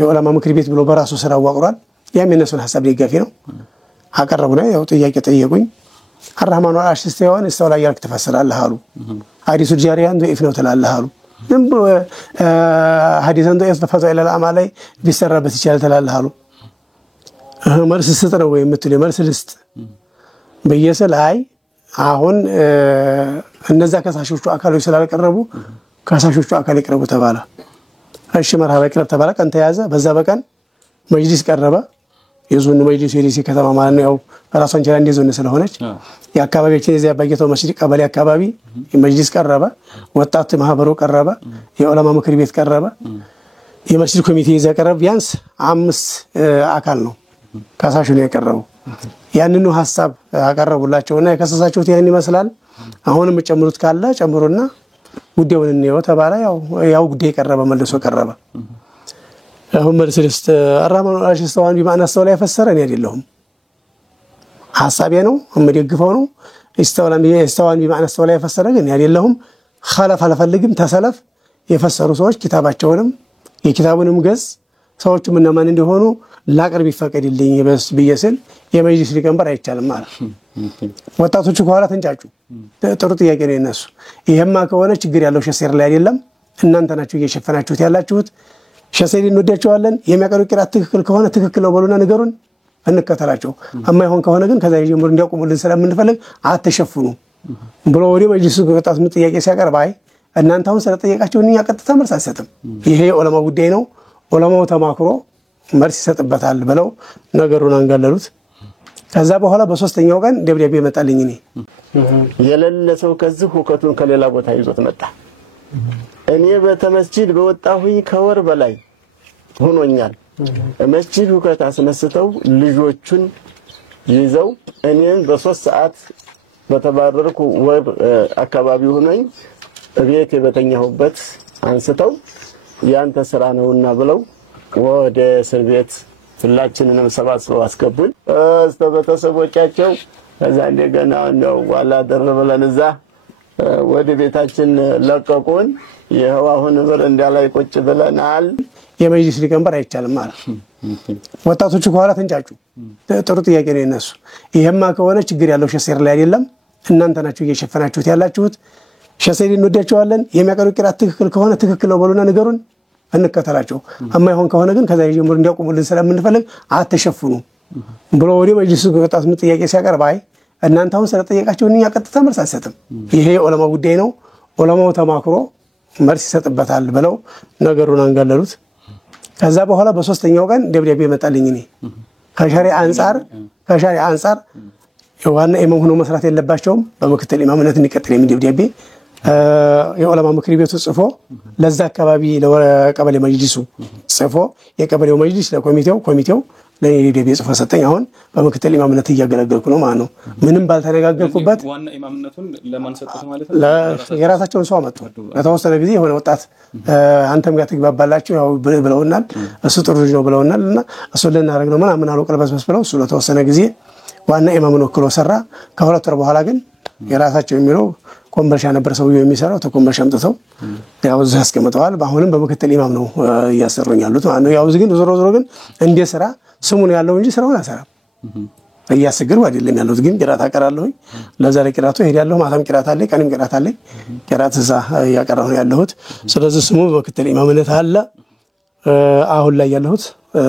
የዑለማ ምክር ቤት ብሎ በራሱ ስራ አዋቅሯል። ያም የነሱን ሐሳብ ደጋፊ ነው። አቀረቡና ያው ጥያቄ ጠየቁኝ። አርህማኑ አሽስተዋን استوى ያልክ ተፈስራለህ አሉ። ሐዲሱ ጃሪያን ضعيف ነው ትላለህ አሉ። ዝም ብሎ ሐዲሱን ضعيف ተፈዘው ኢላ العمل ላይ ቢሰራበት ይችላል ትላለህ አሉ። መልስ ስጥ ነው ወይ የምትለው መልስ ልስጥ በየሰል አይ አሁን እነዛ ከሳሾቹ አካሎች ስላልቀረቡ ከሳሾቹ አካል ይቀርቡ ተባለ። እሺ መርሃባ ይቀርብ ተባለ። ቀን ተያዘ። በዛ በቀን መጅሊስ ቀረበ። የዞን መጅሊስ የዲሲ ከተማ ማለት ነው ራሷን ጀራ እንደዞን ስለሆነች የአካባቢያችን የዚያ ባየተው መስጂድ ቀበሌ አካባቢ መጅሊስ ቀረበ። ወጣት ማህበሩ ቀረበ። የዑለማ ምክር ቤት ቀረበ። የመስጂድ ኮሚቴ ይዘ ቀረበ። ቢያንስ 5 አካል ነው ከሳሹ ነው የቀረበው። ያንኑ ሐሳብ አቀረቡላቸውና የከሰሳችሁት ያን ይመስላል አሁንም ጨምሩት ካለ ጨምሩና ጉዳዩን እንየው ተባለ። ያው ጉዳይ ቀረበ መልሶ ቀረበ። አሁን መልስ አራማኑ አሽስተዋን ቢማና ሰው ላይ ፈሰረን አይደለም ሐሳቤ ነው እምደግፈው ነው استوان ቢማና ሰው ላይ ፈሰረ ግን አይደለም خلف አልፈልግም ተሰለፍ የፈሰሩ ሰዎች ኪታባቸውንም የኪታቡንም ገጽ ሰዎቹ ምን እንደሆኑ ላቀርብ ይፈቀድልኝ በስ በየስል የመጅሊስ ሊቀመንበር አይቻልም ማለት ወጣቶቹ ከኋላ ተንጫጩ። ጥሩ ጥያቄ ነው የነሱ። ይሄማ ከሆነ ችግር ያለው ሸሴር ላይ አይደለም እናንተ ናችሁ እየሸፈናችሁት ያላችሁት። ሸሴሪ እንወዳቸዋለን። የሚያቀርቡ ቂራት ትክክል ከሆነ ትክክል ነው በሉና ንገሩን እንከተላቸው። የማይሆን ከሆነ ግን ከዛ ጀምሮ እንዲያቆሙልን ስለምንፈልግ አትሸፍኑ ብሎ ወዲህ መጅልሱ ወጣት ምን ጥያቄ ሲያቀርብ አይ እናንተ አሁን ስለጠየቃችሁ እኛ ቀጥታ መልስ አንሰጥም፣ ይሄ ዑለማ ጉዳይ ነው፣ ዑለማው ተማክሮ መልስ ይሰጥበታል ብለው ነገሩን አንጋለሉት። ከዛ በኋላ በሶስተኛው ቀን ደብዳቤ መጣልኝ። እኔ የሌለ ሰው ከዚህ ሁከቱን ከሌላ ቦታ ይዞት መጣ። እኔ በተመስጂድ በወጣሁኝ ከወር በላይ ሆኖኛል። መስጂድ ሁከት አስነስተው ልጆቹን ይዘው እኔን በ3 ሰዓት በተባረርኩ ወር አካባቢ ሆነኝ ቤት በተኛሁበት አንስተው ያንተ ስራ ነውና ብለው ወደ እስር ቤት ሁላችንንም ሰባስበው አስገቡን። በተሰቦቻቸው ከዛ እንደገና ነው ዋላ ደረበለን እዛ ወደ ቤታችን ለቀቁን። ይሄው አሁን በረንዳ ላይ ቁጭ ብለናል። የመጅሊስ ሊቀመንበር አይቻልም ማለት ወጣቶቹ ከኋላ ተንጫጩ። ጥሩ ጥያቄ ነው የነሱ። ይሄማ ከሆነ ችግር ያለው ሸሴር ላይ አይደለም እናንተ ናችሁ እየሸፈናችሁት ያላችሁት። ሸሴሪ እንወዳቸዋለን። የሚያቀርቡ ቂራት ትክክል ከሆነ ትክክል ነው በሉና ንገሩን እንከተላቸው። የማይሆን ከሆነ ግን ከዛ ጀምሮ እንዲያቆሙልን ስለምንፈልግ አትሸፍኑ ብሎ ወዲህ መጅልሱ ወጣት ምን ጥያቄ ሲያቀርብ አይ እናንተ አሁን ስለጠየቃችሁ እኛ ቀጥታ መልስ አንሰጥም፣ ይሄ ዑለማ ጉዳይ ነው፣ ዑለማው ተማክሮ መልስ ይሰጥበታል ብለው ነገሩን አንጋለሉት። ከዛ በኋላ በሶስተኛው ቀን ደብዳቤ መጣልኝ። እኔ ከሸሪዓ አንፃር ዋና ኢማም ሆኖ መስራት የለባቸውም በምክትል ኢማምነት እንዲቀጥል የሚል ደብዳቤ የዑለማ ምክር ቤቱ ጽፎ ለዛ አካባቢ ለቀበሌ መጅሊሱ ጽፎ የቀበሌው መጅሊስ ለኮሚቴው ለኔ ደብዳቤ ጽፎ ሰጠኝ። አሁን በምክትል ኢማምነት እያገለገልኩ ነው ማለት ነው። ምንም ባልተነጋገርኩበት ዋና ኢማምነቱን ለማን ሰጠት ማለት ነው? የራሳቸውን ሰው አመጡ። ለተወሰነ ጊዜ የሆነ ወጣት አንተም ጋር ትግባባላችሁ ያው ብለውናል፣ እሱ ጥሩ ልጅ ነው ብለውናልና እሱ ልናደርግ ነው ምናምን አለው ቀለበስ ብለው እሱ ለተወሰነ ጊዜ ዋና ኢማሙን ወክሎ ሰራ። ከሁለት ወር በኋላ ግን የራሳቸው የሚለው ኮምበርሻ ነበር ሰውየው የሚሰራው ተኮምበርሻ አምጥተው ያው እዚህ አስቀምጠዋል። አሁንም በምክትል ኢማም ነው እያሰሩኝ ያሉት ማለት ነው። ያው ግን ዞሮ ግን እንደ ስራ ስሙ ነው ያለው እንጂ ስራውን አሰራም እያስገሩ አይደለም ያሉት። ግን ቂራት አቀራለሁ ለዛ ለቂራቱ ሄዳለሁ። ማታም ቂራት አለ ቀንም ቂራት አለ። ቂራት እዛ ያቀራሁ ያለሁት። ስለዚህ ስሙ በምክትል ኢማምነት አለ። አሁን ላይ ያለሁት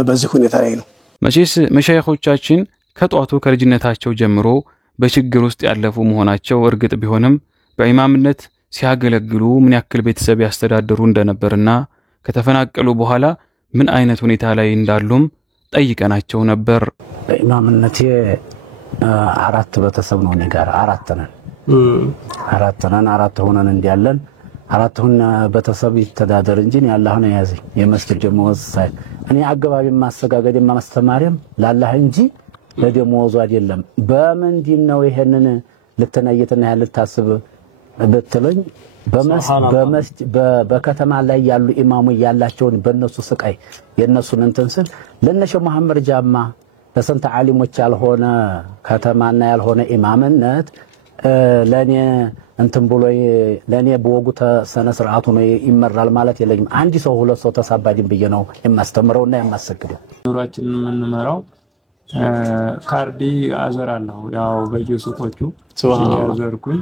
በዚህ ሁኔታ ላይ ነው። መቼስ መሻይኾቻችን ከጧቱ ከልጅነታቸው ጀምሮ በችግር ውስጥ ያለፉ መሆናቸው እርግጥ ቢሆንም በኢማምነት ሲያገለግሉ ምን ያክል ቤተሰብ ያስተዳድሩ እንደነበርና ከተፈናቀሉ በኋላ ምን አይነት ሁኔታ ላይ እንዳሉም ጠይቀናቸው ነበር። በኢማምነቴ 4 ቤተሰብ ነው እኔ ጋር 4 ነን። 4 ሆነን እንዲያለን 4 ሆነ ቤተሰብ ይተዳደር እንጂ ያላህ ነው ያዘኝ። የመስጊድ ደሞዝ ሳይ እኔ አገባቢ ማሰጋገድ ማስተማሪያም ላላህ እንጂ ለደሞዙ አይደለም። በምንድን ነው ይሄንን ልትነይትና ልታስብ በትለኝ በከተማ ላይ ያሉ ኢማሙ ያላቸውን በእነሱ ስቃይ የነሱን እንተንስል ለነሸ መሐመድ ጃማ ለሰንተ ዓሊሞች ያልሆነ ከተማና ያልሆነ ኢማምነት ለኔ እንትን ብሎ ለኔ በወጉ ተሰነ ስርዓቱ ነው ይመራል ማለት የለኝም። አንድ ሰው ሁለት ሰው ተሳባዲም ብዬ ነው የማስተምረውና የማሰግደው። ኑራችንን የምንመራው ካርዲ አዘራለሁ ያው በየሱቆቹ ያዘርኩኝ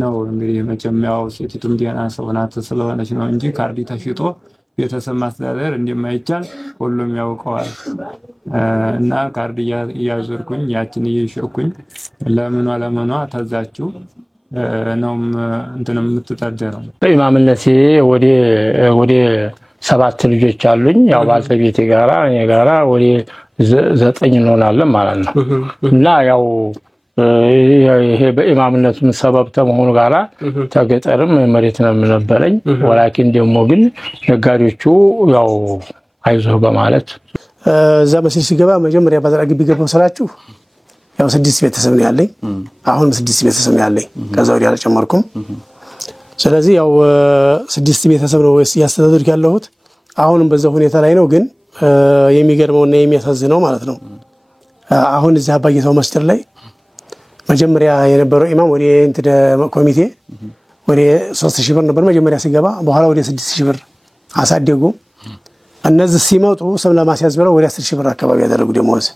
ነው። እንግዲህ መቼም ያው ሴቲቱም ዲያና ሰው ናት ስለሆነች ነው እንጂ ካርዲ ተሽጦ ቤተሰብ ማስተዳደር እንደማይቻል ሁሉም ያውቀዋል። እና ካርዲ ያዘርኩኝ ያችን እየሸኩኝ ለምኗ ታዛችሁ ነው እንትንም የምትተዳደረው። በኢማምነቴ ወደ 7 ልጆች አሉኝ። ያው ባለቤቴ ጋራ እኔ ጋራ ወደ 9 እንሆናለን ማለት ነው። እና ያው ይሄ በኢማምነቱ ሰበብ ተመሆኑ ጋራ ተገጠርም መሬት ነው የነበረኝ። ወላኪን ደግሞ ግን ነጋዴዎቹ ያው አይዞህ በማለት እዛ መስጊድ ሲገባ መጀመሪያ ባዛራ ግቢ ገባው ስላችሁ ያው 6 ቤተሰብ ነው ያለኝ። አሁን 6 ቤተሰብ ነው ያለኝ። ከዛው ወዲያ አልጨመርኩም። ስለዚህ ያው 6 ቤተሰብ ነው ያስተዳድርክ ያለሁት። አሁንም በዛው ሁኔታ ላይ ነው። ግን የሚገርመውና የሚያሳዝነው ማለት ነው አሁን እዚህ አባየታው መስጊድ ላይ መጀመሪያ የነበረው ኢማም ወደ እንደ ኮሚቴ ወደ 3000 ብር ነበር መጀመሪያ ሲገባ። በኋላ ወደ 6000 ብር አሳደጉ። እነዚህ ሲመጡ ስም ለማስያዝ ብለው ወደ 10000 ብር አካባቢ ያደረጉ ደሞዝ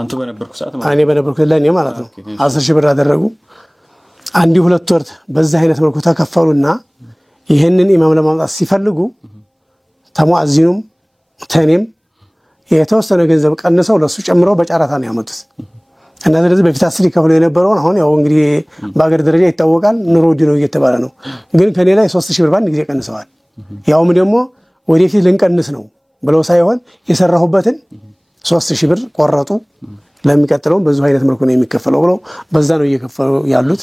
አንተ በነበርኩ ሰዓት እኔ በነበርኩ ለኔ ማለት ነው 10,000 ብር አደረጉ። አንዲ 2 ወር በዛ አይነት መልኩ ተከፈሉና ይሄንን ኢማም ለማምጣት ሲፈልጉ ተሙአዚኑም ተኔም የተወሰነ ገንዘብ ቀንሰው ለሱ ጨምረው በጫራታ ነው ያመጡት። እና ስለዚህ በፊት 10 ይከፍሉ የነበረውን አሁን ያው እንግዲህ በአገር ደረጃ ይታወቃል ኑሮ ውድ ነው እየተባለ ነው። ግን ከኔ ላይ 3,000 ብር ባንድ ጊዜ ቀንሰዋል። ያውም ደግሞ ወደፊት ልንቀንስ ነው ብለው ሳይሆን የሰራሁበትን 3,000 ብር ቆረጡ። ለሚቀጥለው በዚህ አይነት መልኩ ነው የሚከፈለው ብለው በዛ ነው እየከፈሉ ያሉት።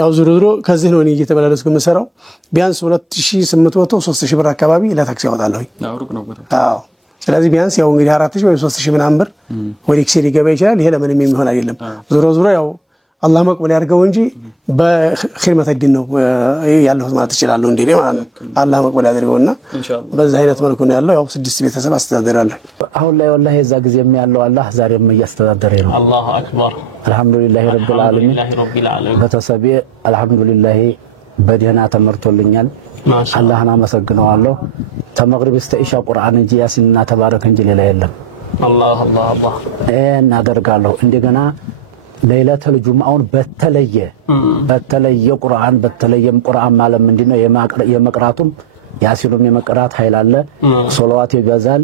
ያው ዙሮ ከዚህ ነው እኔ እየተበላለስኩ የምሰራው። ቢያንስ 2,800 3,000 ብር አካባቢ ለታክሲ ያወጣለሁ። ሩቅ ነው ቦታ። አዎ ስለዚህ ቢያንስ ያው እንግዲህ 4,000 ወይ 3,000 ምናምን ብር ወደ ኤክሴል ሊገባ ይችላል። ይሄ ለምንም የሚሆን አይደለም። ዙሮ ያው አላህ መቅበል ያድርገው እንጂ በኺድመት ዲን ነው ያለው ማለት ይችላል እንዴ ማለት ነው። አላህ መቅበል ያድርገውና በዛ አይነት መልኩ ነው ያለው። ያው 6 ቤተሰብ አስተዳደራለሁ። አሁን ላይ ወላሂ እዛ ጊዜም ያለው አላህ ዛሬም እያስተዳደረ ነው። አላሁ አክበር አልহামዱሊላሂ ረብል ዓለሚን በተሰቤ አልহামዱሊላሂ በደህና ተመርቶልኛል። አላህን አመሰግነዋለሁ። ተመግሪብ እስከ ኢሻ ቁርአን እንጂ ያሲንና ተባረክ እንጂ ሌላ የለም። አላህ አላህ አላህ እናደርጋለሁ። እንደገና ለይለቱል ጁምዓውን በተለየ ቁርአን ማለት ምንድነው የመቅራቱም ያሲኑም የመቅራት ኃይል አለ። ሶላዋት ይበዛል።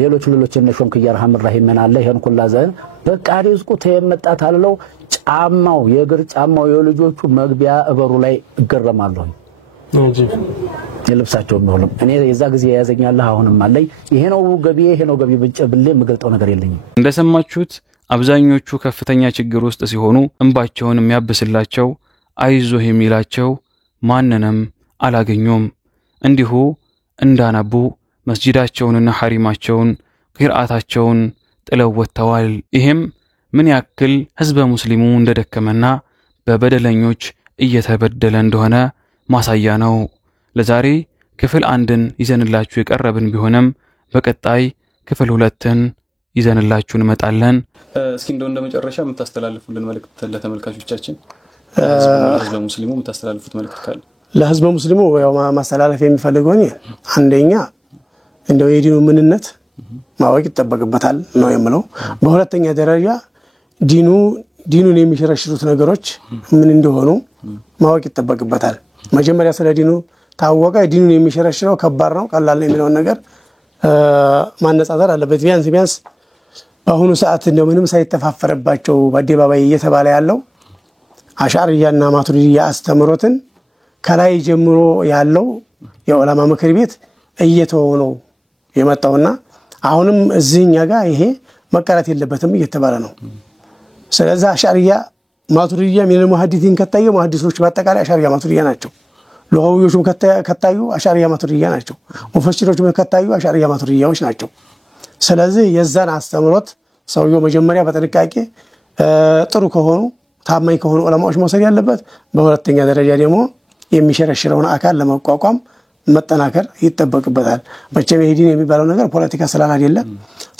ሌሎች እነ ሾንክያ ረህመን ረሂመን አለ። ይሄን ሁላ ዘን በቃ ሪዝቁ ተየመጣት አለው። ጫማው የእግር ጫማው የልጆቹ መግቢያ እበሩ ላይ እገረማለሁ። የልብሳቸው ነው እኔ የዛ ጊዜ ያዘኛለህ አሁንም አለኝ። ይሄ ነው ገቢ ብቻ የምገልጠው ነገር የለኝም። እንደሰማችሁት አብዛኞቹ ከፍተኛ ችግር ውስጥ ሲሆኑ እንባቸውን የሚያብስላቸው አይዞህ የሚላቸው ማንንም አላገኙም። እንዲሁ እንዳነቡ መስጂዳቸውንና ሐሪማቸውን ቂርአታቸውን ጥለው ወጥተዋል። ይሄም ምን ያክል ህዝበ ሙስሊሙ እንደደከመና በበደለኞች እየተበደለ እንደሆነ ማሳያ ነው። ለዛሬ ክፍል 1ን ይዘንላችሁ የቀረብን ቢሆንም በቀጣይ ክፍል 2ን ይዘንላችሁ እንመጣለን። እስኪ እንደመጨረሻ የምታስተላልፉልን መልእክት ለተመልካቾቻችን ለህዝበ ሙስሊሙ የምታስተላልፉት መልእክት ካለ? ለህዝበ ሙስሊሙ ያው ማስተላለፍ የሚፈልገው አንደኛ እንደው የዲኑ ምንነት ማወቅ ይተበቅበታል ነው የምለው። በሁለተኛ ደረጃ ዲኑን የሚሸረሽሩት ነገሮች ምን እንደሆኑ ማወቅ ይተበቅበታል። መጀመሪያ ስለ ዲኑ ታወቀ ዲኑን የሚሸረሽረው ከባድ ነው ቀላል ነው የሚለው ነገር ማነጻጸር አለበት። ቢያንስ በአሁኑ ሰዓት እንደው ምንም ሳይተፋፈረባቸው በአደባባይ እየተባለ ያለው አሻዕሪያና ማቱሪዲያ አስተምሮትን ከላይ ጀምሮ ያለው የዑለማ ምክር ቤት እየተወው ነው የመጣውና አሁንም እዚህኛ ጋር ይሄ መቀረት የለበትም እየተባለ ነው። ስለዚህ አሻዕሪያ ማቱሪዲያ ሚል ሙሐዲሲን ከታዩ ሙሐዲሶች በአጠቃላይ አሻዕሪያ ማቱሪዲያ ናቸው። ሉጋዊዎችም ከታዩ አሻዕሪያ ማቱሪዲያ ናቸው። ሙፈሲሮችም ከታዩ አሻዕሪያ ማቱሪዲያዎች ናቸው። ስለዚህ የዛን አስተምሮት ሰውየው መጀመሪያ በጥንቃቄ ጥሩ ከሆኑ ታማኝ ከሆኑ ዑለማዎች መውሰድ ያለበት። በሁለተኛ ደረጃ ደግሞ የሚሸረሽረውን አካል ለመቋቋም መጠናከር ይተበቅበታል። መቼም ይሄ ዲን የሚባለው ነገር ፖለቲካ ስላል አይደለም።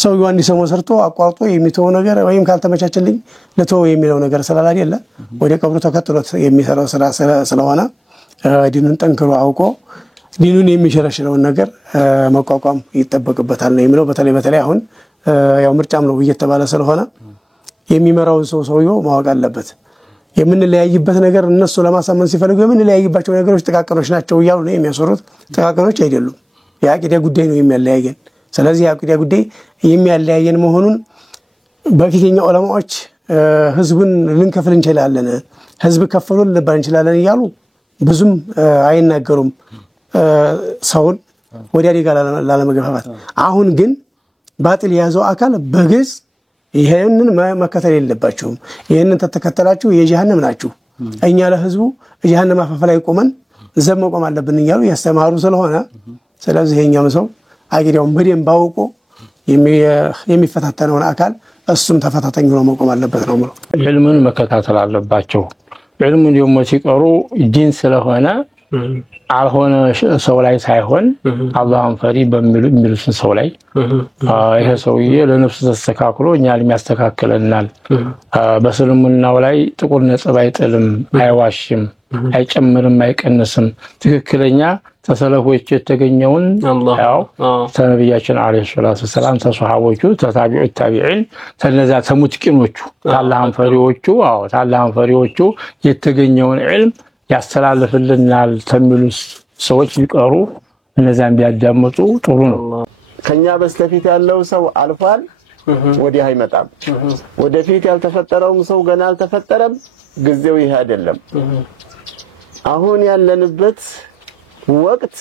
ሰውየው አንድ ሰሞን ሰርቶ አቋርጦ የሚተው ነገር ወይም ካልተመቻቸልኝ ለተው የሚለው ነገር ስላል አይደለም። ወደ ቀብሩ ተከትሎት የሚሰራው ስራ ስለሆነ ዲኑን ጠንክሮ አውቆ ዲኑን የሚሸረሽረውን ነገር መቋቋም ይተበቅበታል ነው የሚለው። በተለይ አሁን ያው ምርጫም ነው እየተባለ ስለሆነ የሚመራው ሰውየው ማወቅ አለበት። የምንለያይበት ነገር እነሱ ለማሳመን ሲፈልጉ የምንለያይባቸው ነገሮች ጥቃቅኖች ናቸው እያሉ ነው የሚያሰሩት። ጥቃቅኖች አይደሉም። የአቂዳ ጉዳይ ነው የሚያለያየን። ስለዚህ የአቂዳ ጉዳይ የሚያለያየን መሆኑን በፊተኛ ዑለማዎች ህዝቡን ልንከፍል እንችላለን፣ ህዝብ ከፍሉን ልባል እንችላለን እያሉ ብዙም አይናገሩም ሰውን ወዲያ ዲጋ ላለመገፋፋት። አሁን ግን ባጥል የያዘው አካል በግልጽ ይሄንን መከተል የለባችሁም፣ ይሄንን ተተከተላችሁ የጀሃነም ናችሁ፣ እኛ ለህዝቡ የጀሃነም አፋፍ ላይ ቆመን ዘብ መቆም አለብን እያሉ ያስተማሩ ስለሆነ ስለዚህ የኛም ሰው አቂዳውን በደንብ አውቆ የሚፈታተነውን አካል እሱም ተፈታተኝ ሆኖ መቆም አለበት ነው ማለት። ዒልምን መከታተል አለባቸው። ዒልሙ ደግሞ ሲቀሩ ዲን ስለሆነ አልሆነ ሰው ላይ ሳይሆን አላህን ፈሪ በሚሉትን ሰው ላይ ይሄ ሰውዬ ለነፍሱ ተስተካክሎ እኛን የሚያስተካክለናል፣ በስልምናው ላይ ጥቁር ነጥብ አይጥልም፣ አይዋሽም፣ አይጨምርም፣ አይቀንስም፣ ትክክለኛ ተሰለፎች የተገኘውን ያው ተነብያችን አለይሂ ሰላቱ ሰላም ተሷሃቦቹ ተታቢዑ ታቢዒን ተነዛ ተሙትቂኖቹ ታላህን ፈሪዎቹ ታላህን ፈሪዎቹ የተገኘውን ዒልም ያስተላልፍልናል ተሚሉ ሰዎች ሊቀሩ እነዛን ቢያዳምጡ ጥሩ ነው። ከኛ በስተፊት ያለው ሰው አልፏል፣ ወዲህ አይመጣም። ወደፊት ያልተፈጠረውም ሰው ገና አልተፈጠረም። ጊዜው ይሄ አይደለም። አሁን ያለንበት ወቅት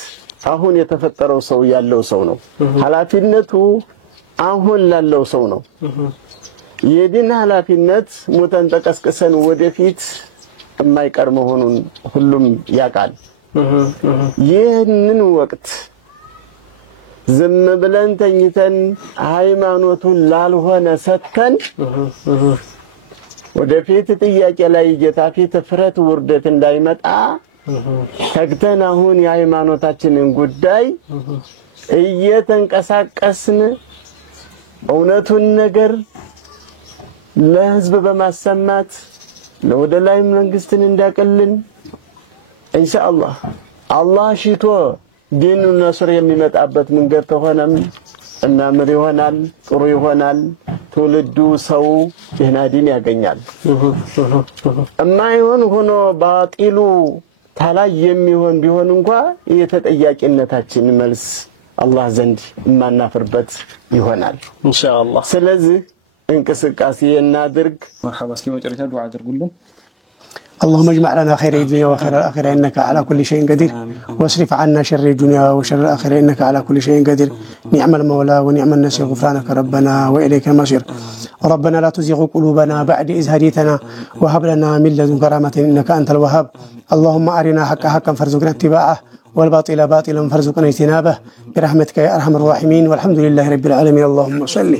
አሁን የተፈጠረው ሰው ያለው ሰው ነው። ኃላፊነቱ አሁን ላለው ሰው ነው። የዲን ኃላፊነት ሞተን ተቀስቅሰን ወደፊት የማይቀር መሆኑን ሁሉም ያውቃል። ይህንን ወቅት ዝም ብለን ተኝተን ሃይማኖቱን ላልሆነ ሰተን ወደፊት ጥያቄ ላይ ጌታ ፊት ፍረት ውርደት እንዳይመጣ ተግተን አሁን የሃይማኖታችንን ጉዳይ እየተንቀሳቀስን እውነቱን ነገር ለህዝብ በማሰማት ለወደ ላይ መንግስትን እንዳቀልን ኢንሻአላህ አላህ ሽቶ ዲኑ ነስር የሚመጣበት መንገድ ተሆነም እናምር ይሆናል፣ ጥሩ ይሆናል። ትውልዱ ሰው ደህና ዲን ያገኛል። እማይሆን ሆኖ ባጢሉ ታላይ የሚሆን ቢሆን እንኳን የተጠያቂነታችን መልስ አላህ ዘንድ ማናፍርበት ይሆናል ኢንሻአላህ። ስለዚህ እንቅስቃሴ እናድርግ። مرحبا እስኪ መጨረሻ ዱዓ አድርጉልን። اللهم اجمع لنا خير الدنيا وخير الآخرة إنك على كل شيء قدير واصرف عنا شر الدنيا وشر الآخرة إنك على كل شيء قدير نعم المولى ونعم النصير غفرانك ربنا وإليك المصير ربنا لا تزغ قلوبنا بعد إذ هديتنا وهب لنا من لدنك رحمة إنك أنت الوهاب اللهم أرنا حقا حقا فارزقنا اتباعه والباطل باطلا فارزقنا اجتنابه برحمتك يا أرحم الراحمين والحمد لله رب العالمين اللهم صل